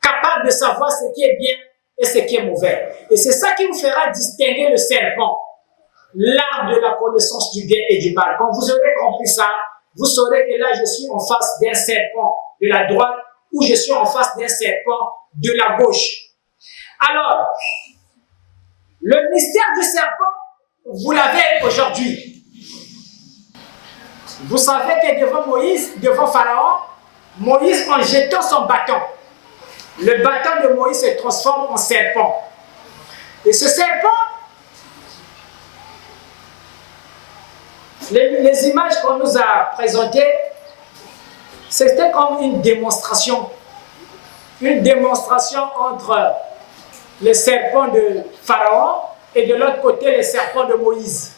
capable de savoir ce qui est bien et ce qui est mauvais. Et c'est ça qui vous fera distinguer le serpent, l'arbre de la connaissance du bien et du mal. Quand vous aurez compris ça, vous saurez que là, je suis en face d'un serpent de la droite ou je suis en face d'un serpent de la gauche. Alors, le mystère du serpent, vous l'avez aujourd'hui. Vous savez que devant Moïse, devant Pharaon, Moïse, en jetant son bâton, le bâton de Moïse se transforme en serpent. Et ce serpent, les images qu'on nous a présentées, c'était comme une démonstration entre le serpent de Pharaon et de l'autre côté le serpent de Moïse.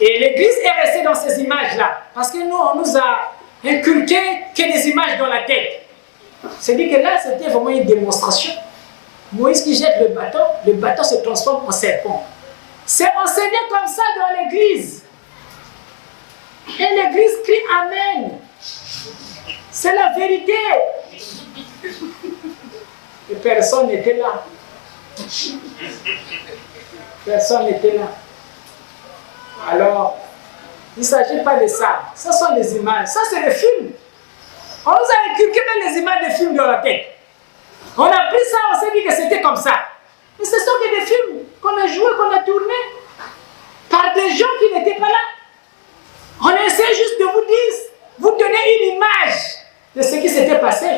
Et l'Église est restée dans ces images-là, parce que nous, on nous a inculqué que des images dans la tête. C'est-à-dire que là, c'était vraiment une démonstration. Moïse qui jette le bâton se transforme en serpent. C'est enseigné comme ça dans l'Église. Et l'Église crie Amen. C'est la vérité. Et personne n'était là. Personne n'était là. Alors, il ne s'agit pas de ça. Ce sont des images. Ça, c'est le film. On nous a inculqué même les images des films dans la tête. On a pris ça, on s'est dit que c'était comme ça. Mais ce sont que des films qu'on a joués, qu'on a tournés par des gens qui n'étaient pas là. On essaie juste de vous donner une image de ce qui s'était passé.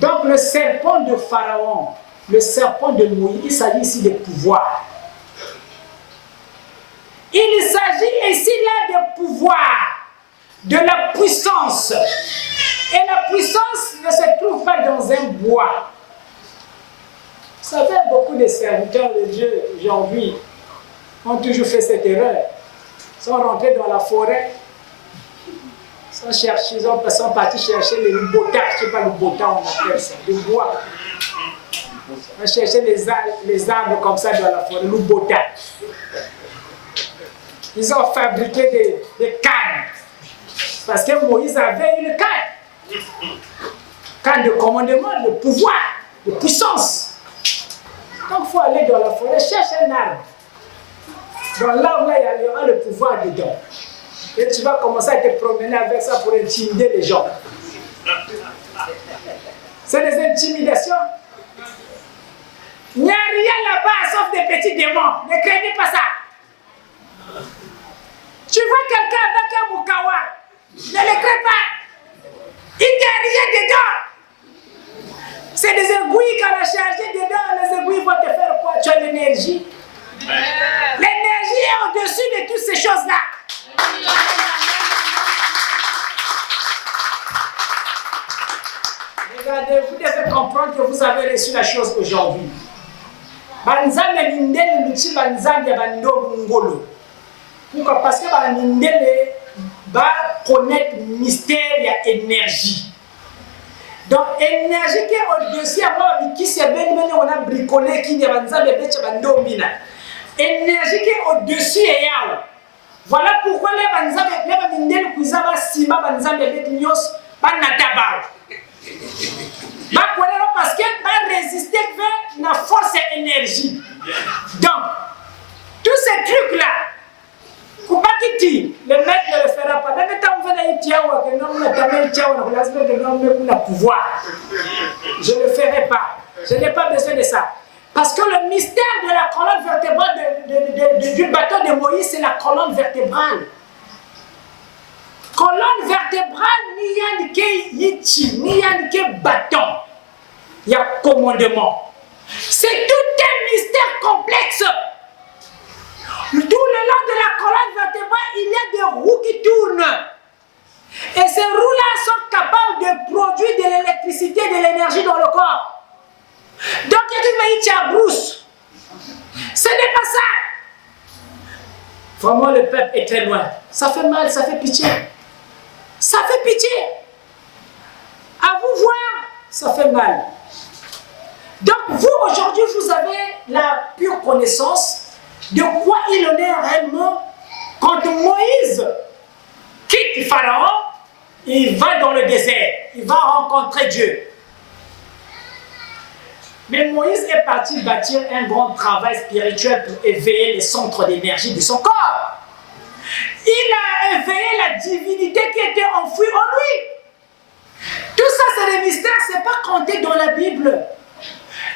Donc le serpent de Pharaon, le serpent de Moïse, il s'agit ici de pouvoir. Il s'agit ici là de pouvoir, de la puissance. Et la puissance ne se trouve pas dans un bois. Vous savez, beaucoup de serviteurs de Dieu aujourd'hui ont toujours fait cette erreur. Ils sont rentrés dans la forêt, ils sont partis chercher les botas, je ne sais pas le botas, on appelle ça, le bois. On cherchait les arbres comme ça dans la forêt, le botas. Ils ont fabriqué des cannes. Parce que Moïse avait une canne. Canne de commandement, de pouvoir, de puissance. Donc il faut aller dans la forêt, chercher un arbre. Dans l'arbre là, il y aura le pouvoir dedans. Et tu vas commencer à te promener avec ça pour intimider les gens. C'est des intimidations. Il n'y a rien là-bas sauf des petits démons. Ne craignez pas ça. Tu vois quelqu'un avec un moukawa, ne le crains pas. Il n'y a rien dedans. C'est des aiguilles qu'on a chargées dedans. Les aiguilles vont te faire quoi? Tu as l'énergie. L'énergie est au-dessus de toutes ces choses-là. Regardez, vous devez comprendre que vous avez reçu la chose aujourd'hui. Banzambe mindele luchi banzambe bando mungolo. Pourquoi? Parce que bandele va connaître le mystère de l'énergie. Donc, énergie qui est au-dessus, qui s'est bien on a bricolé, qui est banzambe becha bando mina. Énergie qui est au-dessus et yao. Voilà pourquoi les banzambe, les bandele kuzaba simba banzambe betnyos banataba. Parce que va résister vers la force et l'énergie. Donc, tous ces trucs-là, Kubakiti, le maître ne le fera pas. Même temps, vous avez dit que non, on a pouvoir. Je ne le ferai pas. Je n'ai pas besoin de ça. Parce que le mystère de la colonne vertébrale du bâton de Moïse, c'est la colonne vertébrale. colonne vertébrale, ni yanke yichi, ni yanke bâton. Il y a commandement. C'est tout un mystère complexe. Tout le long de la colonne vertébrale, il y a des roues qui tournent. Et ces roues-là sont capables de produire de l'électricité, de l'énergie dans le corps. Donc, il y a brousse. Ce n'est pas ça. Vraiment, le peuple est très loin. Ça fait mal, ça fait pitié. Ça fait pitié. À vous voir, ça fait mal. Donc, vous, aujourd'hui, vous avez la pure connaissance de quoi il en est réellement quand Moïse quitte Pharaon, il va dans le désert, il va rencontrer Dieu. Mais Moïse est parti bâtir un grand travail spirituel pour éveiller les centres d'énergie de son corps. Il a éveillé la divinité qui était enfouie en lui. Tout ça, c'est des mystères, ce n'est pas compté dans la Bible.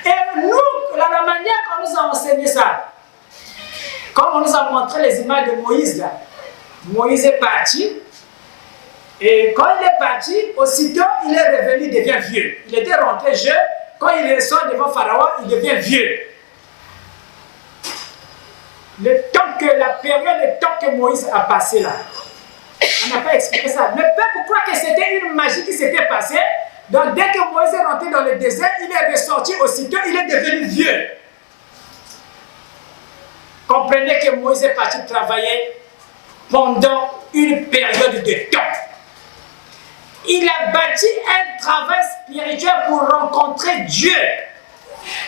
Et nous, la manière qu'on nous a enseigné ça, quand on nous a montré les images de Moïse, là, Moïse est parti, et quand il est parti, aussitôt il est revenu, il devient vieux. Il était rentré jeune, quand il ressort devant Pharaon, il devient vieux. La période de temps que Moïse a passé là, on n'a pas expliqué ça. Le peuple croit que c'était une magie qui s'était passée. Donc dès que Moïse est rentré dans le désert, il est ressorti aussitôt, il est devenu vieux. Comprenez que Moïse est parti travailler pendant une période de temps. Il a bâti un travail spirituel pour rencontrer Dieu.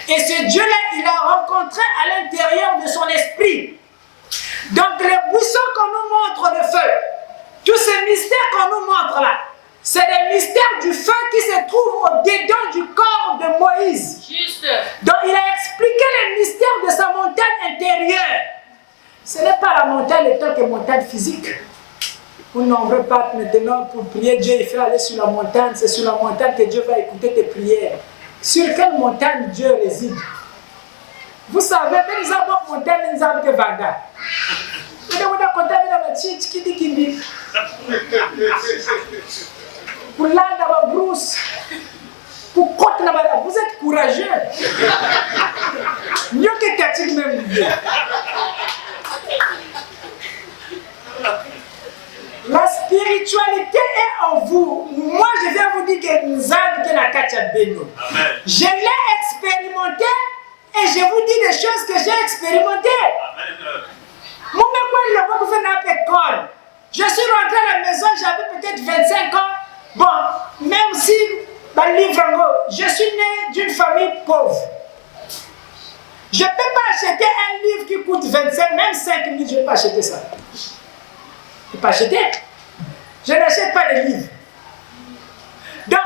Et ce Dieu-là, il a rencontré à l'intérieur de son esprit. Donc les buissons qu'on nous montre de feu, tous ces mystères qu'on nous montre là, c'est des mystères du feu qui se trouvent au-dedans du corps de Moïse. Juste. Donc il a expliqué les mystères de sa montagne intérieure. Ce n'est pas la montagne en tant que montagne physique. Vous n'en pas maintenant pour prier Dieu, il fait aller sur la montagne. C'est sur la montagne que Dieu va écouter tes prières. Sur quelle montagne Dieu réside? Vous savez, même les arbres montagne, les arbres que Vanda. Pour là, dans brousse. Pour côte là-bas, vous êtes courageux. Mieux que Cathy même. La spiritualité est en vous. Moi, je viens vous dire que nous avons la Kachabeno. Je l'ai expérimenté et je vous dis des choses que j'ai expérimentées. Moi-même, moi, je fais une école. Je suis rentré à la maison, j'avais peut-être 25 ans. Bon, même si, je suis né d'une famille pauvre. Je ne peux pas acheter un livre qui coûte 25, même 5 000, je ne vais pas acheter ça. Je ne peux pas acheter. Je n'achète pas de livres. Donc,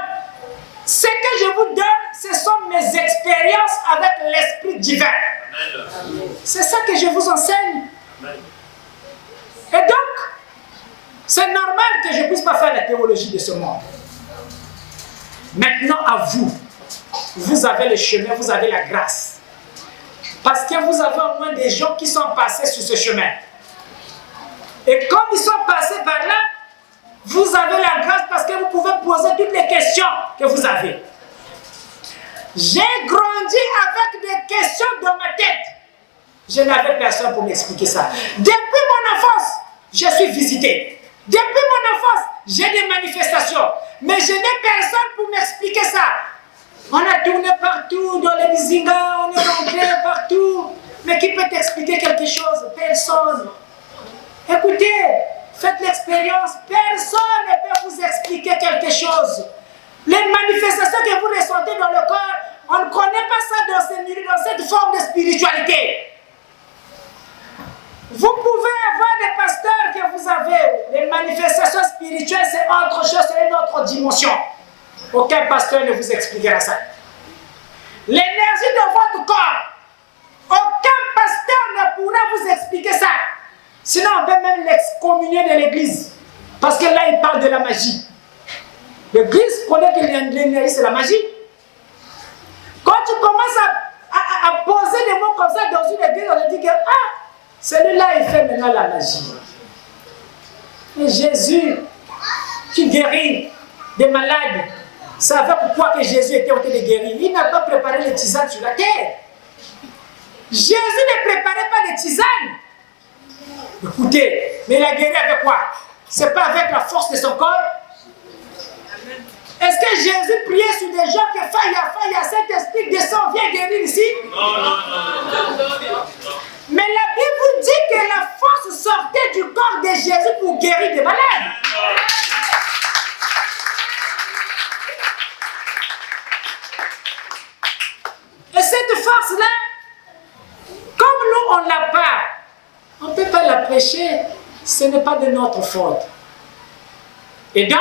ce que je vous donne, ce sont mes expériences avec l'Esprit divin. C'est ça que je vous enseigne. Et donc, c'est normal que je ne puisse pas faire la théologie de ce monde. Maintenant, à vous, vous avez le chemin, vous avez la grâce. Parce que vous avez au moins des gens qui sont passés sur ce chemin. Et comme ils sont passés par là, vous avez la grâce parce que vous pouvez poser toutes les questions que vous avez. J'ai grandi avec des questions dans ma tête. Je n'avais personne pour m'expliquer ça. Depuis mon enfance, je suis visité. Depuis mon enfance, j'ai des manifestations. Mais je n'ai personne pour m'expliquer ça. On a tourné partout, dans les Bizinga, on est rentré partout. Mais qui peut t'expliquer quelque chose? Personne. Écoutez, faites l'expérience. Personne ne peut vous expliquer quelque chose. Les manifestations que vous ressentez dans le corps, on ne connaît pas ça dans cette forme de spiritualité. Vous pouvez avoir des pasteurs que vous avez. Les manifestations spirituelles, c'est autre chose, c'est une autre dimension. Aucun pasteur ne vous expliquera ça. L'énergie de votre corps, aucun pasteur ne pourra vous expliquer ça. Sinon, on peut même l'excommunier de l'église. Parce que là, il parle de la magie. L'église connaît que l'énergie, c'est la magie. Quand tu commences à poser des mots comme ça dans une église, on te dit que celui-là, il fait maintenant la magie. Et Jésus, qui guérit des malades, savait pourquoi que Jésus était en train de guérir. Il n'a pas préparé les tisanes sur la terre. Jésus ne préparait pas les tisanes. Écoutez, mais il a guéri avec quoi? C'est pas avec la force de son corps? Est-ce que Jésus priait sur des gens que Faya, cet esprit descend, viens guérir ici? Non. Mais la Bible dit que la force sortait du corps de Jésus pour guérir des malades. Et cette force-là, comme nous, on ne l'a pas, on ne peut pas la prêcher, ce n'est pas de notre faute. Et donc,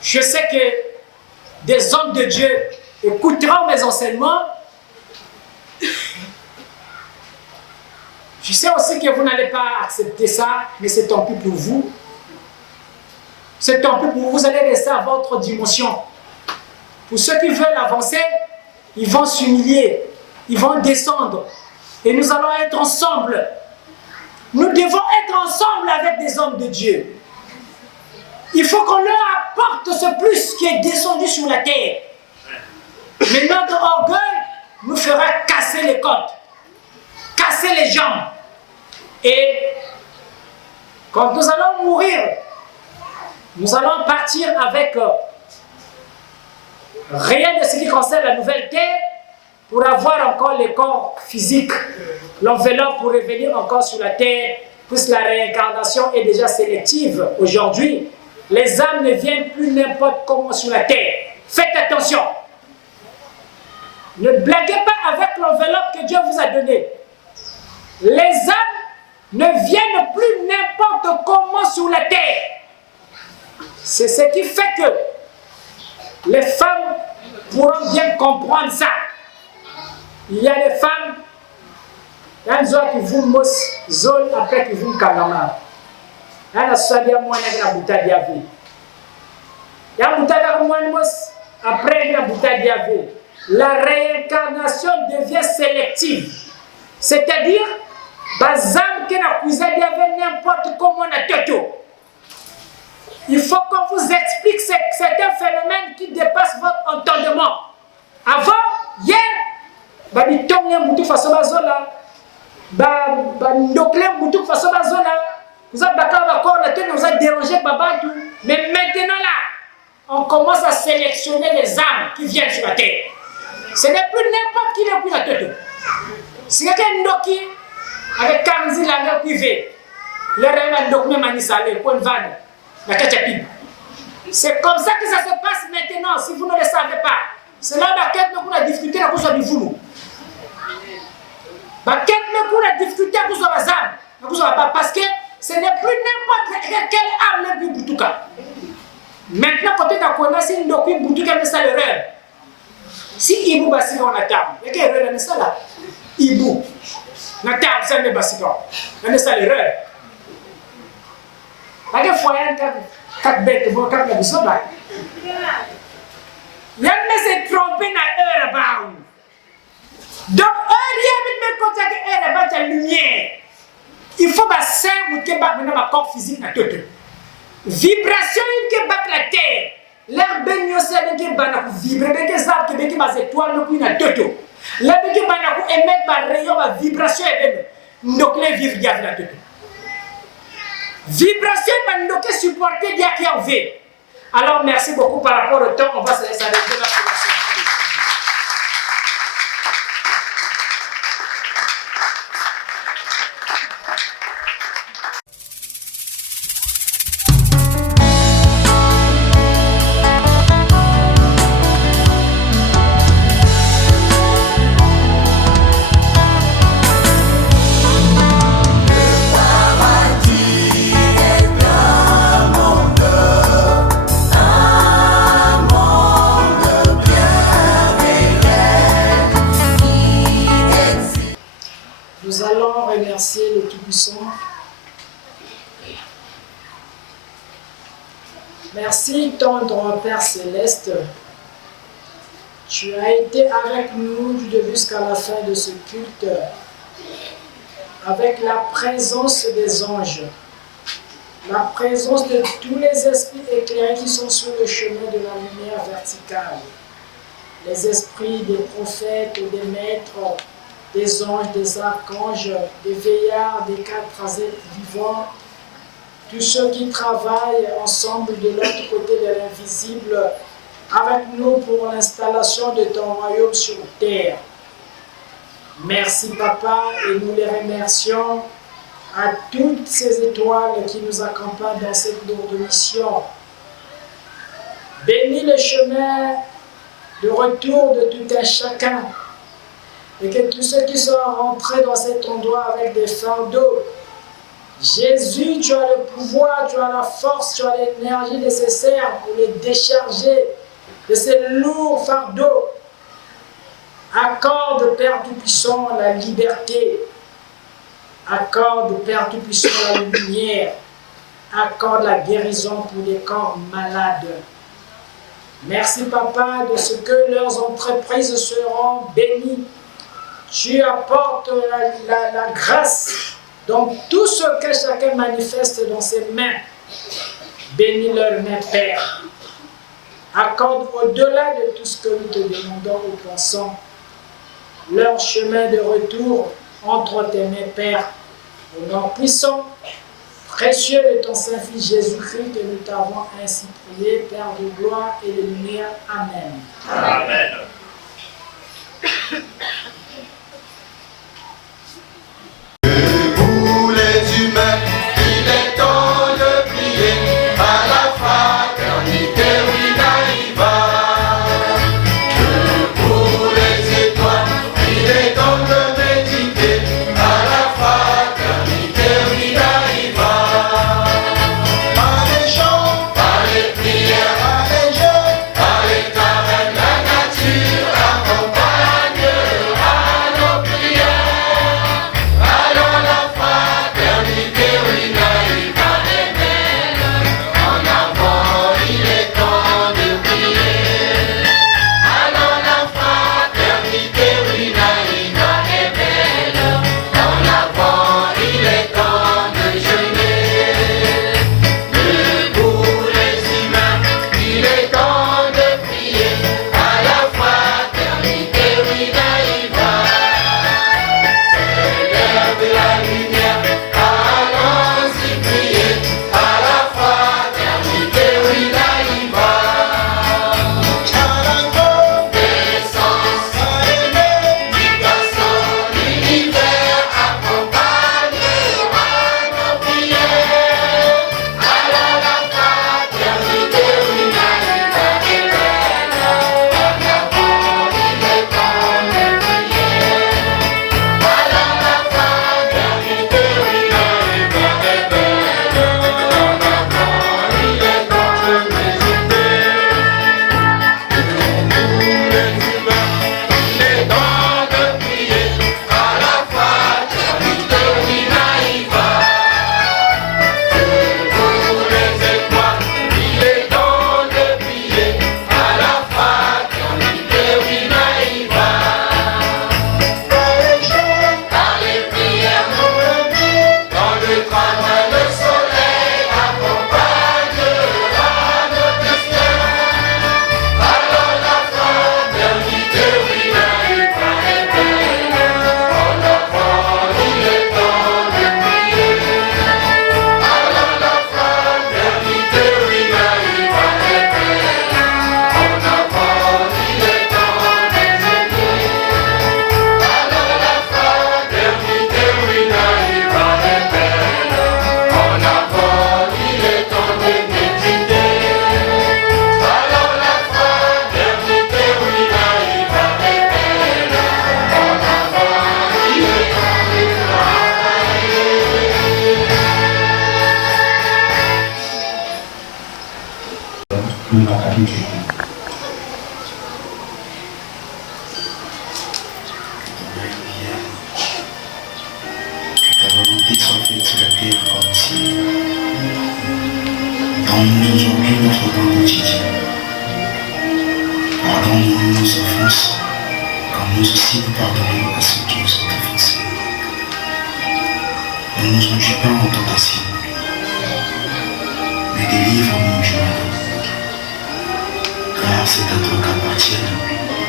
je sais que des hommes de Dieu écouteront mes enseignements. Je sais aussi que vous n'allez pas accepter ça, mais c'est tant pis pour vous. C'est tant pis pour vous, vous allez rester à votre dimension. Pour ceux qui veulent avancer, ils vont s'humilier, ils vont descendre. Et nous allons être ensemble. Nous devons être ensemble avec des hommes de Dieu. Il faut qu'on leur apporte ce plus qui est descendu sur la terre. Mais notre orgueil nous fera casser les côtes, casser les jambes. Et quand nous allons mourir, nous allons partir avec rien de ce qui concerne la nouvelle terre pour avoir encore les corps physiques, l'enveloppe pour revenir encore sur la terre, puisque la réincarnation est déjà sélective aujourd'hui. Les âmes ne viennent plus n'importe comment sur la terre. Faites attention. Ne blaguez pas avec l'enveloppe que Dieu vous a donnée. Les âmes ne viennent plus n'importe comment sur la terre. C'est ce qui fait que les femmes pourront bien comprendre ça. Il y a des femmes, il y a des gens qui vous moussent, zone après qui vous calment. Il y a des gens qui vous moussent, il y a des gens qui vous moussent, après la réincarnation devient sélective. C'est-à-dire, bazam qui n'a pas n'importe comment on a tout. Il faut qu'on vous explique que c'est un phénomène qui dépasse votre entendement. Avant, hier, il y a des façon bazola, vous avez dérangé Babadou. Mais maintenant là, on commence à sélectionner les âmes qui viennent sur la terre. Ce n'est plus n'importe qui n'est plus la tête. Si quelqu'un Ndoki avec Kamzi Langa privé, le Réman Ndokme Manisale, le point de vanne, la Kachapib. C'est comme ça que ça se passe maintenant, si vous ne le savez pas. C'est là que nous avons discuté à cause de vous. Parce que ce n'est plus n'importe quelle âme le Boutouka. Maintenant, quand tu as connu une doctrine Boutouka, mais ça l'erreur. Si Ibou Bassiga on attend, il y a erreur dans ça là. Ibou, n'attend, c'est le Bassiga. Mais ça l'erreur. Il y a des fois, il y a quatre bêtes, bon, quatre bêtes, ça va. Il y a des trompés dans l'heure. Donc, la lumière. Il faut que ça soit corps physique. Vibration qui est la terre. L'air baignant, c'est qui vibrer, les arbres qui sont les étoiles, qui sont les deux. L'air qui émettre par rayon, la vibration est donc les vivre la tête. Vibration est supporter qui est en vie. Alors, merci beaucoup par rapport au temps. On va s'arrêter là pour la semaine. Nous allons remercier le Tout-Puissant. Merci, tendre Père Céleste. Tu as été avec nous du début jusqu'à la fin de ce culte, avec la présence des anges. la présence de tous les esprits éclairés qui sont sur le chemin de la lumière verticale. Les esprits des prophètes, des maîtres, des anges, des archanges, des veillards, des quatre êtres vivants, tous ceux qui travaillent ensemble de l'autre côté de l'invisible, avec nous pour l'installation de ton royaume sur terre. Merci Papa, et nous les remercions à toutes ces étoiles qui nous accompagnent dans cette lourde mission. Bénis le chemin de retour de tout un chacun, et que tous ceux qui sont rentrés dans cet endroit avec des fardeaux, Jésus, tu as le pouvoir, tu as la force, tu as l'énergie nécessaire pour les décharger de ces lourds fardeaux. Accorde, Père Tout-Puissant, la liberté. Accorde, Père Tout-Puissant, la lumière. Accorde la guérison pour les corps malades. Merci, Papa, de ce que leurs entreprises seront bénies. Tu apportes la grâce. Donc, tout ce que chacun manifeste dans ses mains, bénis-leur, mes Père. Accorde au-delà de tout ce que nous te demandons ou pensons, leur chemin de retour entre tes mains, Père, au nom puissant, précieux de ton Saint-Fils Jésus-Christ, que nous t'avons ainsi prié, Père de gloire et de lumière. Amen. Amen. Pour les humains, il est temps de prier à la fraternité, oui, naïva. Pour les étoiles, il est temps de méditer à la fraternité, oui, naïva. Par les chants, par les prières, par les jeux, par les carèmes, la nature accompagnera nos prières. Alors la fraternité, oui, naïva est belle. En avant, il est temps de prier. Alors la fraternité, oui, naïva est belle. En avant, il est temps de jeûner. Debout les humains, il est temps de prier. À la fraternité, oui, naïva. Célèbre la lumière, allons-y prier. À la fraternité, oui, naïva. Charango, d'essence, éducation, l'univers accompagnera nos prières. Alors la fraternité, oui, naïva est belle. En avant, il est temps de prier. Alors la fraternité, oui, naïva est belle. En avant, il est temps de méditer. Pour les humains, il est temps de prier. À la fraternité, oui, naïva. Pour les étoiles, il est temps de prier. À la fraternité, oui, naïva. Par les chants, par les prières, dans le travail, le soleil accompagnera nos destins. Alors la fraternité, oui, naïva est belle. En avant, il est temps de prier. Alors la fraternité, oui, naïva est belle. En avant, il est temps de jeûner. Alors la fraternité, oui, naïva est belle. En avant, il est temps de méditer. Alors la fraternité, oui, naïva est belle. En avant, il est temps de de la qualité. Que ta volonté soit faite sur la terre comme ici. Donne-nous aujourd'hui notre pain quotidien. Pardonne-nous nos offenses, comme nous aussi nous pardonnons à ceux qui nous ont offensés. Ne nous induis pas en tentation, mais délivre-nous du mal. Car c'est à toi qu'appartiennent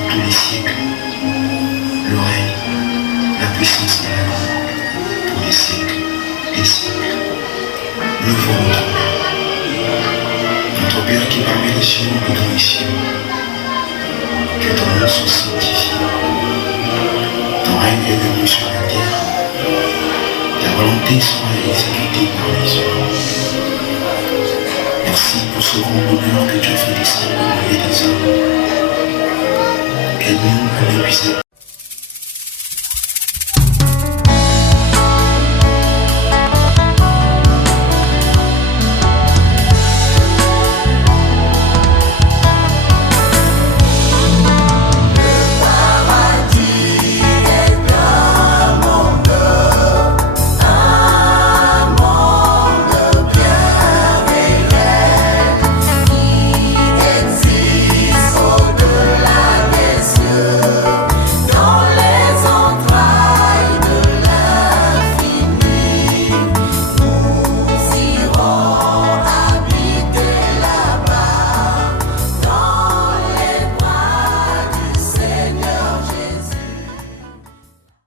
tous les siècles le règne, la puissance et la gloire pour les siècles des siècles. Nous voulons notre Père qui parmi les cieux et dans les cieux, que ton nom soit sanctifié. Ton règne est venu sur la terre. Ta volonté sera exécutée par les hommes. Merci pour ce grand bonheur que tu as fait descendre au milieu des hommes. Aide-nous à l'épuiser.